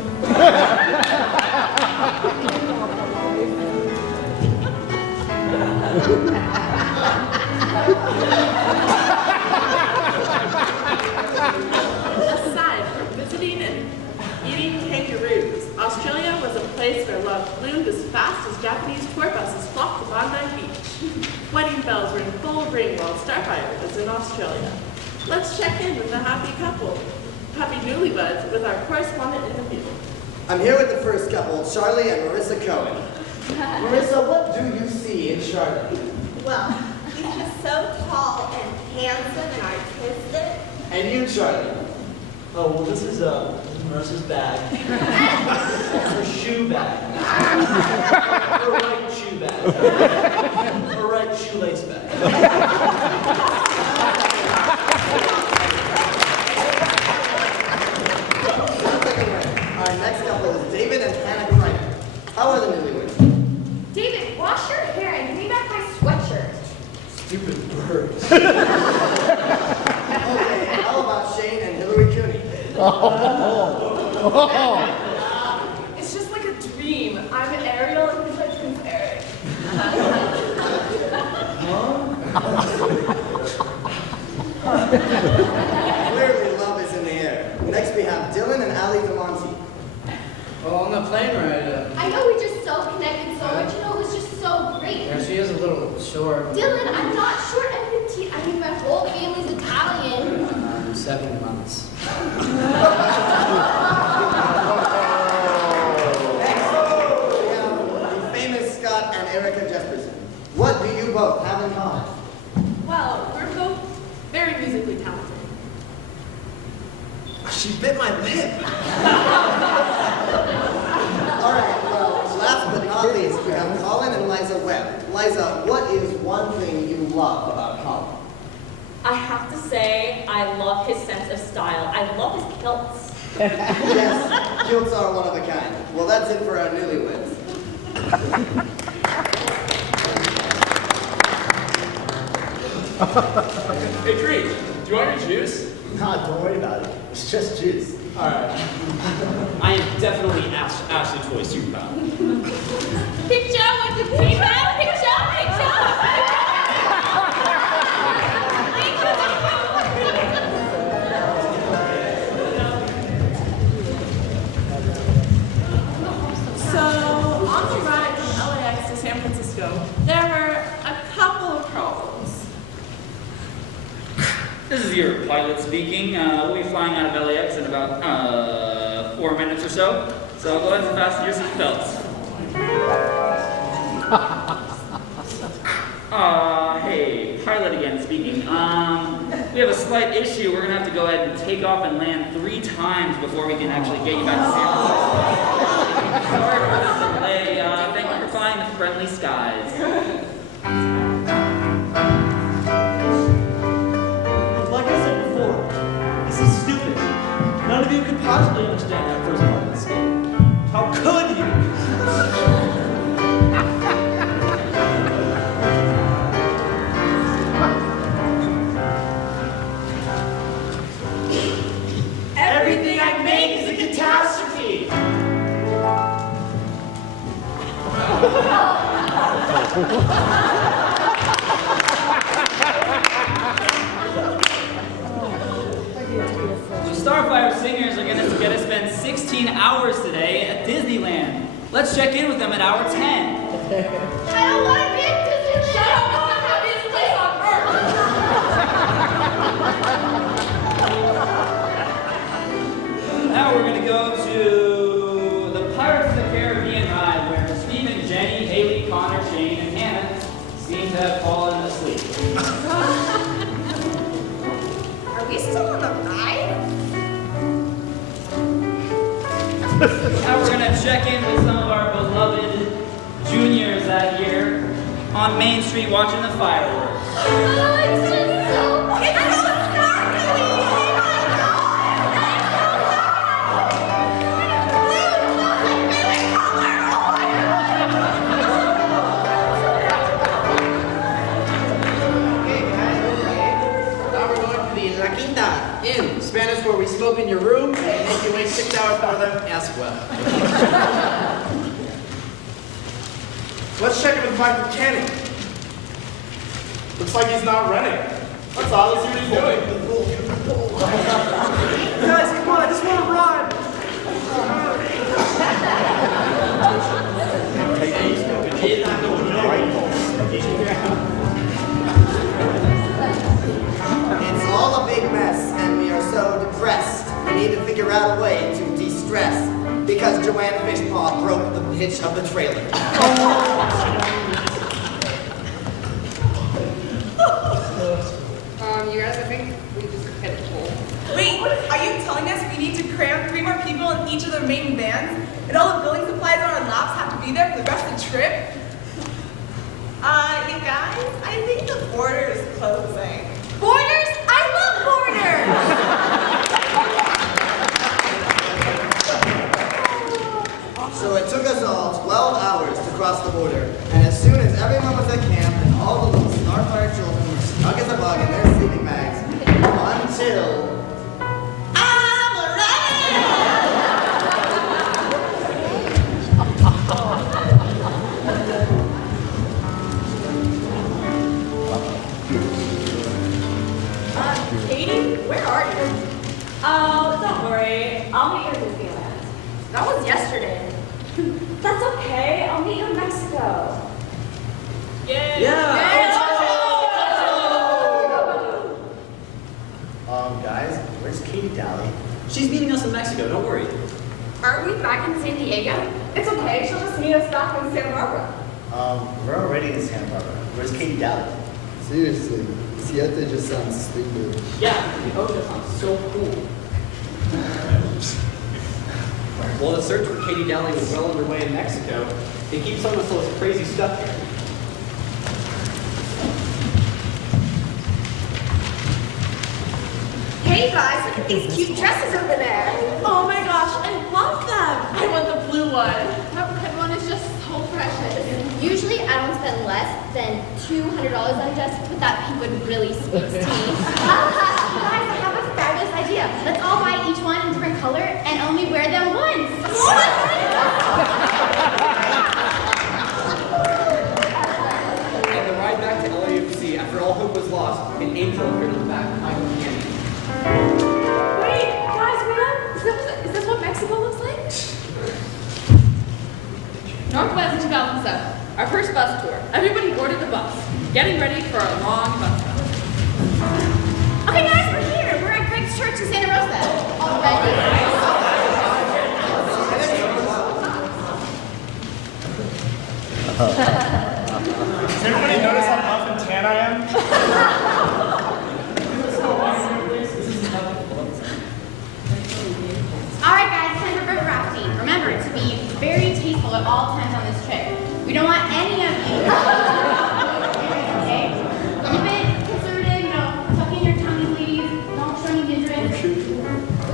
aside from visiting and eating kangaroos, Australia was a place where love bloomed as fast as Japanese tour buses flocked to Bondi Beach. Wedding bells were in full ring while Starfire was in Australia. Let's check in with the happy couple, happy newlyweds, with our correspondent interview. I'm here with the first couple, Charlie and Marissa Cohen. Marissa, what do you see in Charlie? Well, he's just so tall and handsome and artistic. And you, Charlie? Oh, well, this is Marissa's bag. Her shoe bag. Her right shoe bag. Her right shoelace bag. Our next couple is David and Hannah Kreiner. How are the newlyweds? David, wash your hair and give me back my sweatshirt. Stupid birds. Okay, how about Shane and Hillary Cooney? It's just like a dream. I'm Ariel and he's like Prince Eric. Clearly love is in the air. Next we have Dylan and Ali DeMonte. Oh, on the plane ride. I know we just self-connected so much, you know, it was just so great. Yeah, she is a little short. Dylan, I'm not short, I'm petite. I mean, my whole family's Italian. 7 months. The famous Scott and Erica Jesperson. What do you both have in common? Well, we're both very musically talented. She bit my lip. All right, well, last but not least, we have Colin and Liza Webb. Liza, what is one thing you love about Colin? I have to say, I love his sense of style. I love his kilts. Yes, kilts are one of a kind. Well, that's it for our newlyweds. Hey, Creed, do you want your juice? Nah, don't worry about it. It's just juice. Alright. I am definitely Ashley Toy Superpower. Big Joe with the team, man. Big Joe, Big Joe. So, on the ride from LAX to San Francisco, there were a couple of problems. This is your pilot speaking. We'll be flying out of LAX in about 4 minutes or so. So go ahead and fasten your seatbelts. Hey, pilot again speaking. We have a slight issue. We're gonna have to go ahead and take off and land 3 times before we can actually get you back to San Francisco. Sorry for this delay. Thank you for flying the friendly skies. Like I said before, this is stupid. None of you could possibly understand that first part of this game. How could you? Everything I make is a catastrophe! The Starfire Singers are going to get to spend 16 hours today at Disneyland. Let's check in with them at hour 10. I don't want to be at Disneyland. Shut up, I'm the happiest place on earth. Now we're going to go to the Pirates of the Caribbean ride, where Stephen, Jenny, Haley, Connor, Shane, and Hannah seem to have fallen asleep. Are we still on the ride? Now we're going to check in with some of our beloved juniors that year on Main Street watching the fireworks. It's just so Now we're going to the La Quinta Inn, Spanish where we smoke in your room and make you wait 6 hours for them as well. Let's check in with Michael Kenny. Looks like he's not running. That's all. Let's see what he's doing. Guys, come on, I just want to run. It's all a big mess, and we are so depressed. We need to figure out a way to de-stress, because Joanne Fishpaw broke the hitch of the trailer. You guys, I think we just hit a hole. Wait, are you telling us we need to cram 3 more people in each of the main vans? And all the building supplies on our laps have to be there for the rest of the trip? You guys, I think the border is closing. Borders? I love borders! So it took us all 12 hours to cross the border, and as soon as everyone was at camp and all the little Starfire children were snug as a bug in their sleeping bags, until... Katie, where are you? Oh, don't worry. I'll meet you in Disneyland. That was yesterday. That's okay. I'll meet you in Mexico. Yay! Guys, where's Katie Dally? She's meeting us in Mexico, don't worry. Aren't we back in San Diego? It's okay. She'll just meet us back in Santa Barbara. We're already in Santa Barbara. Where's Katie Dally? Seriously, Siete just sounds stupid. Yeah, the Ocho sounds so cool. Well, the search for Katie Dally was well underway in Mexico. They keep some of this crazy stuff here. Hey, Hey guys, look at these cute dresses over there. Oh my gosh, I love them. I want the blue one. That red one is just so precious. Usually I don't spend less than $200 on a dress, but that pink one really speaks to me. Guys, I have a fabulous idea. Let's all buy each one in different color and only wear them once. On the ride back to LAFC, after all hope was lost, an angel appeared on the back behind Kenny. Wait, guys, is this what Mexico looks like? Northwest 2007, our first bus tour. Everybody boarded the bus, getting ready for a long bus ride. Okay guys, we're here. We're at Greg's church in Santa Rosa. Already? Does everybody notice how buff and tan I am? Alright guys, time for river rafting. Remember to be very tasteful at all times on this trip. We don't want any of you okay? Keep it conservative, tuck in your tummy, ladies. Don't show any midriff.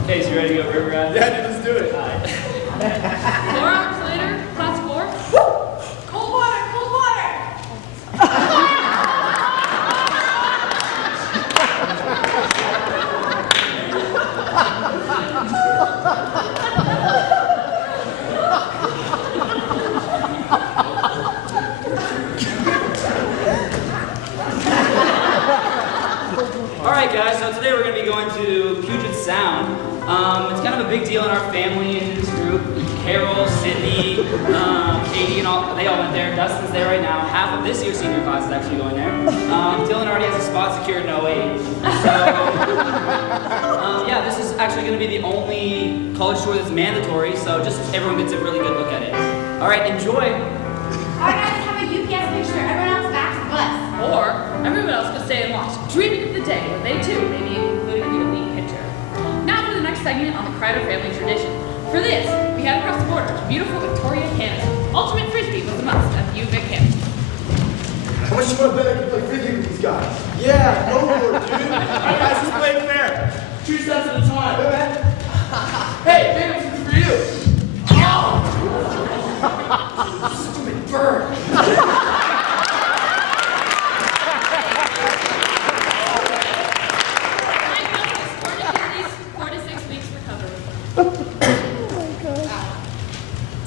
Okay, so you ready to go river rafting? Yeah, dude, let's do it. 4 hours later, class 4. Cold water, cold water. Alright guys, so today we're going to be going to Puget Sound. It's kind of a big deal in our family and this group. Carol, Sydney, Katie, and all, they all went there. Dustin's there right now. Half of this year's senior class is actually going there. Dylan already has a spot secured in 08. So, yeah, this is actually going to be the only college tour that's mandatory, so just everyone gets a really good look at it. Alright, enjoy! Alright guys, have a UPS picture. Everyone else back to the bus. Or everyone else could stay and watch, dreaming of the day when they too may be included in the elite picture. Now for the next segment on the Kreider family tradition. For this, we head across the border to beautiful Victoria, Canada. Ultimate Frisbee was a must at the U of Vic campus. How much you want to bet I can play frisbee with these guys? Yeah, go for it, dude. Alright guys, let's play it fair. 2 steps at a time. Hey, this is for you. Oh! Stupid bird.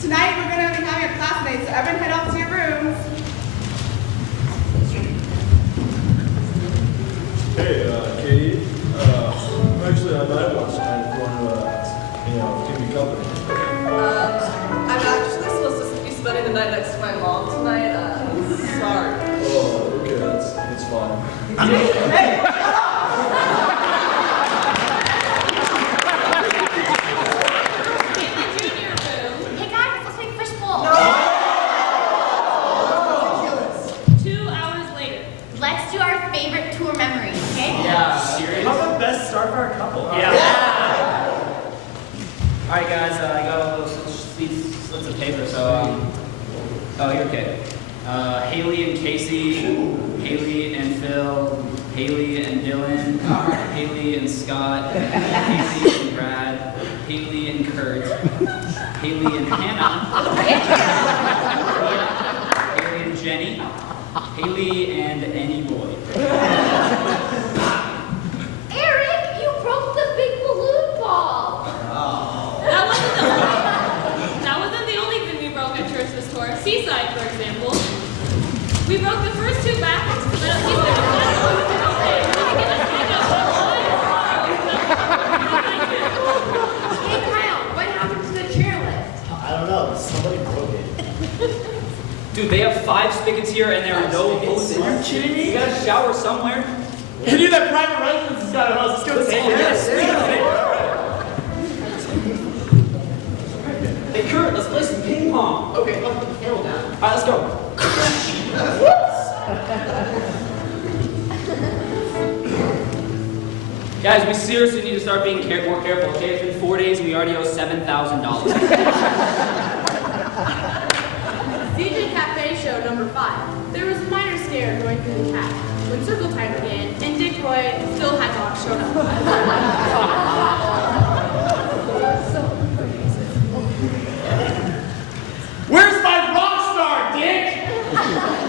Tonight we're going to be having a class night, so everyone head off to your rooms. Hey, Katie. Actually, I might watch tonight if you want to, keep me company. I'm actually supposed to be spending the night next to my mom tonight. Sorry. Oh, okay, that's fine. Hey guys, let's make fishbowl. 2 hours later. Let's do our favorite tour memory, okay? Yeah, serious? How about best Starfire couple? Yeah. Alright guys, I got all those slits of paper, so, oh, you're okay. Haley and Casey, Haley and Phil, Haley and Dylan, Haley and Scott, Haley and Brad, Haley and Kurt, Haley and Hannah, Haley and Jenny, Haley and Annie Boyd. Eric, you broke the big balloon ball. That wasn't the only thing we broke at church this tour. Seaside, for example. We broke the first 2 backwards, but at least there was Hey Kyle, what happened to the chairlift? I don't know. Somebody broke it. Dude, they have 5 spigots here and there are no hoses. Are you kidding me? You got a shower somewhere? You do that private residence has got a house. Let's go take it. Hey Kurt, let's play some ping pong. Okay, I'll put the candle down. Alright, let's go. Guys, we seriously need to start being more careful, okay? It's been 4 days and we already owe $7,000. CJ Cafe show number 5. There was a minor scare going through the cast when circle time began, and Dick Roy Anyway, still had not shown up. Where's my rock star, Dick?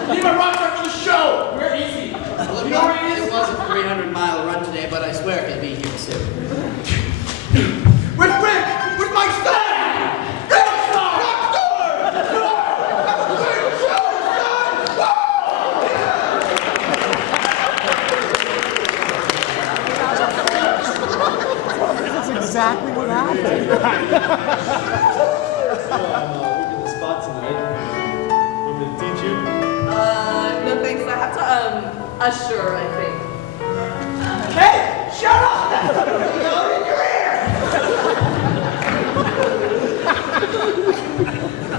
Need my rock star for the show. Where is he? Well, You know where he is? it was a 300-mile run today, but I swear he'll be here soon. Where's Rick? Where's my star? Rock star! Rock star! That's exactly what happened. Look at the spot tonight. Want me to teach you? No thanks, I have to, assure, I think. Hey, shut up! Yell in your ear!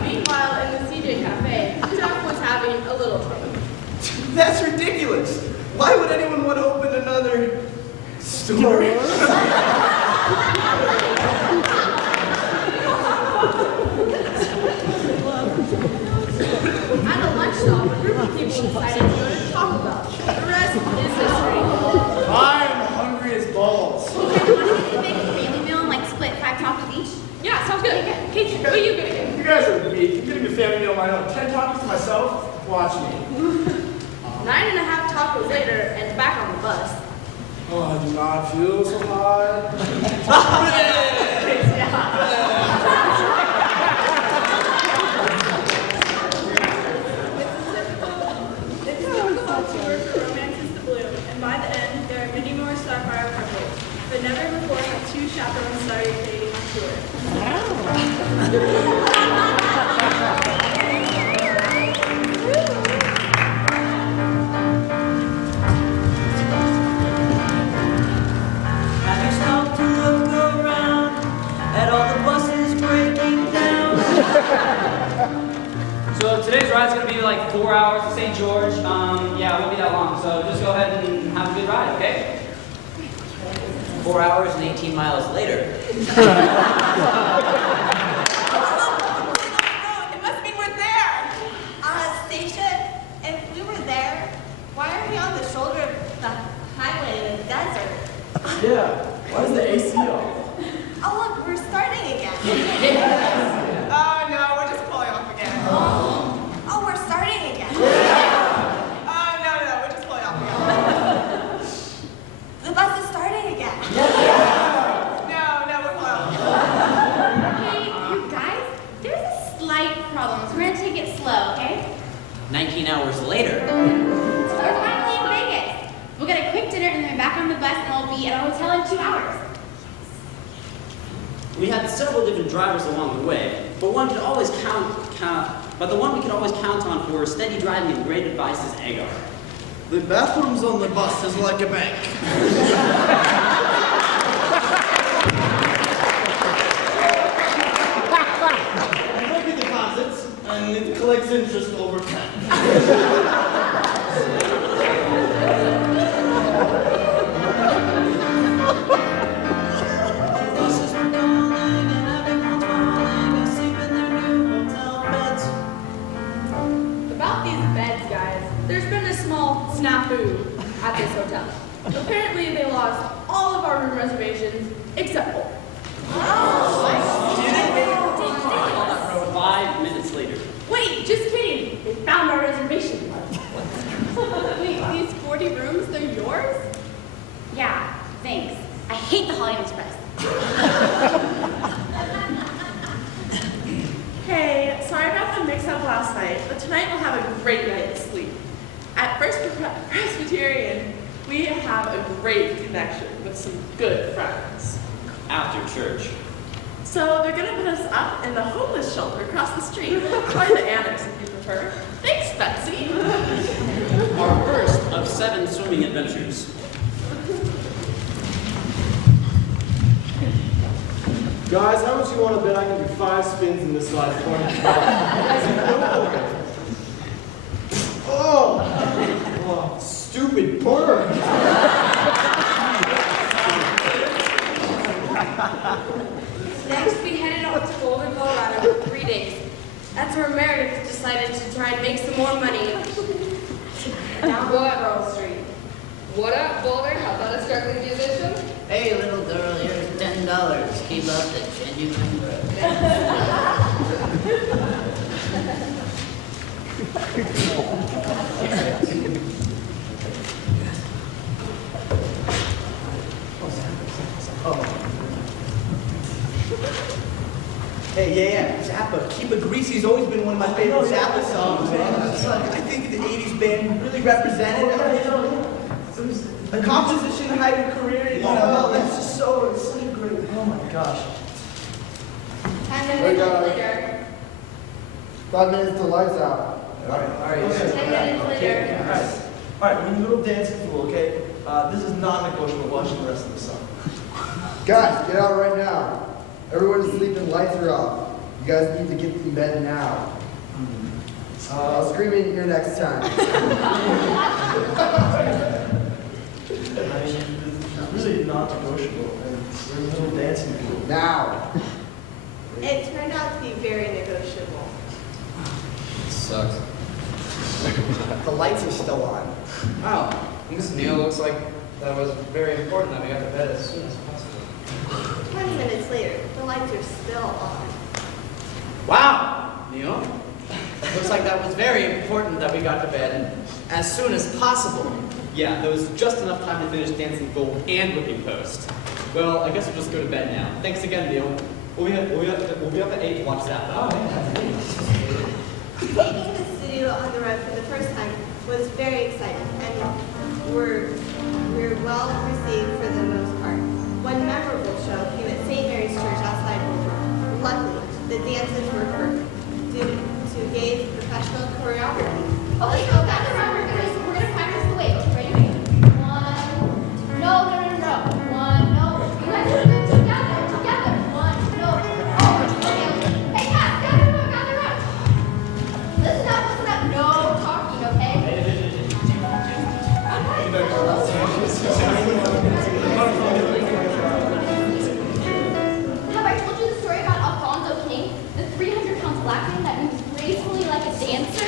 Meanwhile, in the CJ Cafe, Jeff was having a little trouble. That's ridiculous. Why would anyone want to open another store? At a lunch stop, a group of people decided to go to Taco Bell. The rest is history. I'm hungry as balls. Want to make a family meal and like split 5 tacos each? Yeah, sounds good. Casey, what are you gonna get? You guys are weak. I'm getting a family meal of my own. 10 tacos to myself. Watch me. 9.5 tacos later, and back on the bus. Oh, I do not feel so hot. It's typical tour for romances to bloom, and by the end, there are many more Starfire couples. But never before have 2 chaperones started dating on tour. Have you stopped to look around at all the buses breaking down? So today's ride's gonna be like 4 hours to St. George. Yeah, it won't be that long. So just go ahead and have a good ride, okay? 4 hours and 18 miles later. It must mean we're there. Stacia, if we were there, why are we on the shoulder of the highway in the desert? Yeah, why is the AC off? Oh, look, we're starting again. Oh no, we're just pulling off again. Oh, we're starting again. Oh no, we're just pulling off again. The bus is starting again. No, we're pulling off again. Hey, you guys, there's a slight problem, so we're gonna take it slow, okay? 19 hours later. So we're finally in Vegas. We'll get a quick dinner and then we're back on the bus and we'll be at a hotel in 2 hours. We had several different drivers along the way, but one could always but the one we could always count on for steady driving and great advice is Agar. The bathrooms on the bus is like a bank. You make the deposits, and it collects interest over time. Buses were calling and everyone's falling asleep in their new hotel beds. About these beds, guys, there's been a small snafu at this hotel. Apparently, they lost all of our room reservations except 4. 5 minutes later. Wait, just kidding. They found our reservation. Wait, these 40 rooms, they're yours? Yeah, thanks. I hate the Holiday Inn Express. Hey, sorry about the mix-up last night, but tonight we'll have a great night of sleep. At First Presbyterian, we have a great connection with some good friends. After church. So they're gonna put us up in the homeless shelter across the street, or the annex if you prefer. Thanks, Betsy. Our first of 7 swimming adventures. Guys, how much you want to bet I can do 5 spins in this last part? Oh, stupid bird. Next, we headed off to Golden, Colorado for 3 days. That's where Meredith decided to try and make some more money down Pearl Street. What up, Boulder? How about a struggling musician? Hey, little girl, here's $10. Keep up the genuine Hey, yeah, Zappa. Keep It Greasy's always been one of my favorite Zappa songs, man. It's like, I think the 80s band really represented a composition type of career, you know, that's just so great. Oh my gosh. 10 minutes later. 5 minutes till lights out. All right. 10 minutes later. All right, when you go dancing fool, okay? This is non-negotiable. Watching the rest of the song. Guys, get out right now. Everyone's sleeping, lights are off. You guys need to get in bed now. I'll scream in your next time. It's really not negotiable, and we're in the middle dancing pool. Now. It turned out to be very negotiable. Sucks. The lights are still on. Wow. Miss Neal, looks like that was very important that we got to bed as soon as possible. 20 minutes later, the lights are still on. Wow, Neal. Looks like that was very important that we got to bed as soon as possible. Yeah, there was just enough time to finish Dancing Fool and Whipping Post. Well, I guess we'll just go to bed now. Thanks again, Neil. We'll be up at 8 to watch that. Taking the studio on the road for the first time was very exciting, and we're well received for the most part. One memorable show came at St. Mary's Church outside Boulder. Luckily, the dances were perfect due to Gabe's professional choreography. Okay, so back around, we're gonna practice the wave. Okay, ready? One. No. One. No. You guys are doing together. One. No. Oh, okay. Hey, guys, gather around. Listen up. No talking, okay? Have I told you the story about Alfonso King, the 300-pound black man that moves gracefully like a dancer?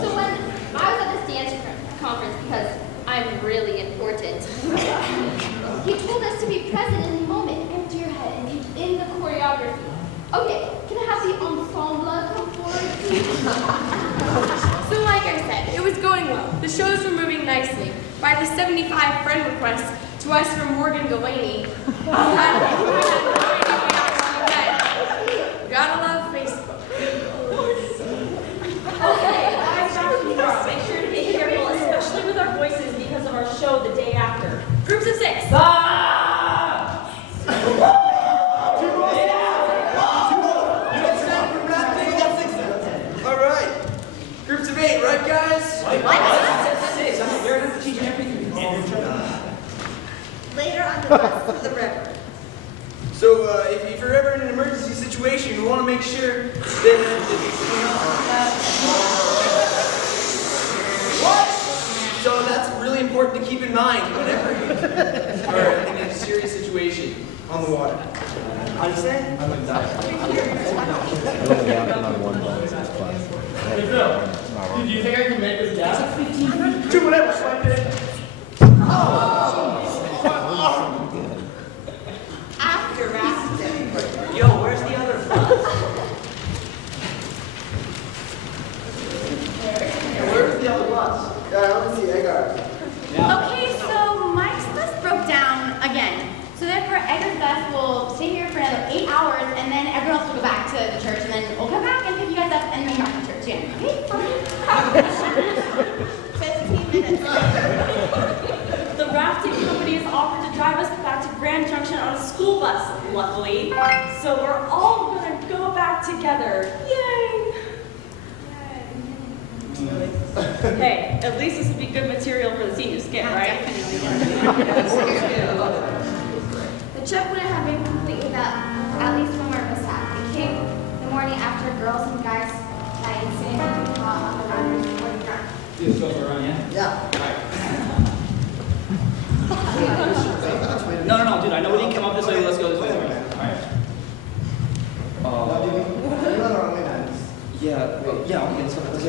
So when I was at this dance conference, because I'm really important, he told us to be present in the moment, empty your head, and keep in the choreography. Okay, can I have the ensemble come forward, please? So like I said, it was going well. The shows were moving nicely. By the 75 friend requests to us from Morgan Delaney. Gotta love Facebook. Okay, guys, back to tomorrow. Make sure to be careful, especially with our voices because of our show the day after. Groups of 6. All right. Groups of 8, right, guys? You're going to teach everything. Later on the bus to the river. So, if you're ever in an emergency situation, you want to make sure that what? So that's really important to keep in mind whenever you are in a serious situation on the water. Understand? I'm Hey, Phil, do you think I can make this gas? Do whatever, swipe it. After rafting. Yo, where's the other bus? Where's the other bus? Yeah, I want to see Edgar. Okay, so Mike's bus broke down again. So therefore, Edgar's bus will stay here for another 8 hours, and then everyone else will go back to the church, and then we'll come back and pick you guys up and bring you back to church again. Okay? 15 minutes. The rafting company has offered to drive us back to Grand Junction on a school bus, luckily. So we're all gonna go back together. Yay! Hey, at least this will be good material for the senior skit, right? The trip wouldn't have been complete without at least one more mishap. It came the morning after girls and guys that incident on the run before the ground. Let's go for a run, yeah? Yeah. No, dude, I know we didn't come up this way, let's go this way. Alright. Yeah, okay, let's go. It's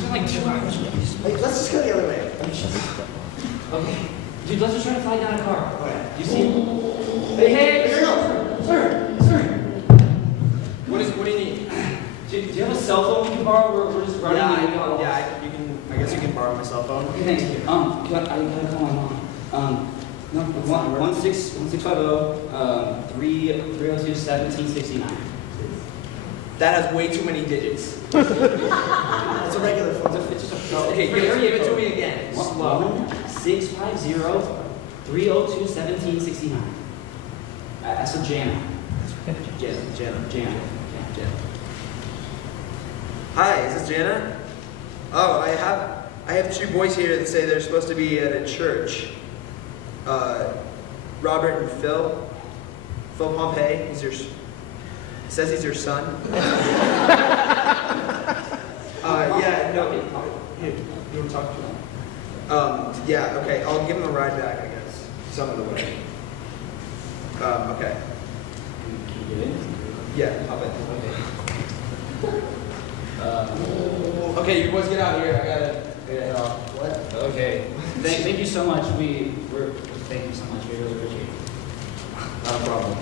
been like 2 hours. Let's just go the other way. Okay. Dude, let's just try to fly down a car. Okay. You see? Hey, sir. What do you need? Do you have a cell phone we can borrow? We're just running. I guess you can borrow my cell phone. Okay, thank you. I gotta call my mom. No, 1650, 302 1769. That has way too many digits. It's a regular phone. It's just a. Okay, give it to me again. 650 302 1769. That's for Jana. Jana. Hi, is this Jana? Oh, I have two boys here that say they're supposed to be at a church. Robert and Phil. Phil Pompey. Says he's your son. Yeah, no. Here, you want to talk to him? Yeah, okay. I'll give him a ride back, I guess. Some of the way. Okay. Can you get in? Yeah, hop in. Okay, you boys get out here. I gotta get off. What? Okay. Thank you so much. Thank you so much. We really appreciate it. Not a problem.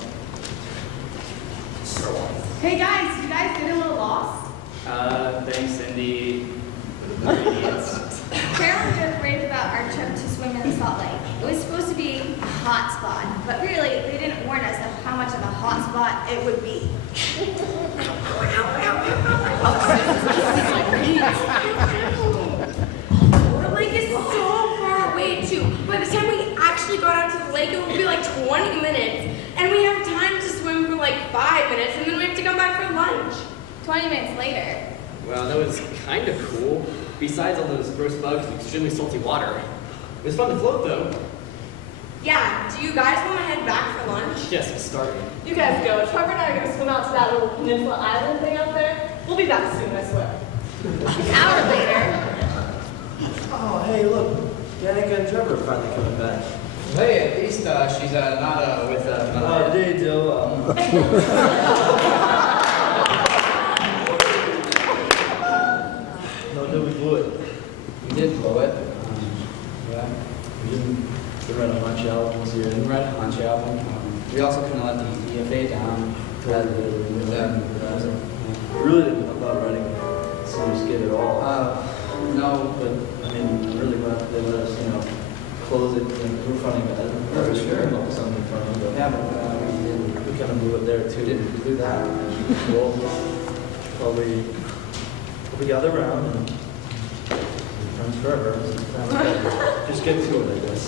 Hey guys, you guys get a little lost? Thanks, Cindy. Idiots. Carolyn joked raved about our trip to swim in the Salt Lake. It was supposed to be a hot spot, but really, they didn't warn us of how much of a hot spot it would be. The lake is so far away too. By the time we actually got out to the lake, it would be like 20 minutes. And we have time to swim for like 5 minutes, and then we have to come back for lunch. 20 minutes later. Well, that was kind of cool. Besides all those gross bugs and extremely salty water. It was fun to float though. Yeah, do you guys want to head back for lunch? Yes, it's starting. You guys go. Trevor and I are going to swim out to that little peninsula island thing out there. We'll be back soon, I swear. An hour later. Oh, hey, look. Danica and Trevor are finally coming back. Hey, at least she's not with Hey, Dill. No, we blew it. You did blow it. Yeah. We didn't write a Hunch album this year. We read a Hunch album. We also couldn't let the DFA down. We really didn't love writing senior skit at all. No, but I mean, really, when they let us, close it, we were funny about it. For sure. Came up with something funny, but Yeah, but we kind of blew it there too. Didn't we do that? We'll probably gather around and friends forever. Just get to it, I guess.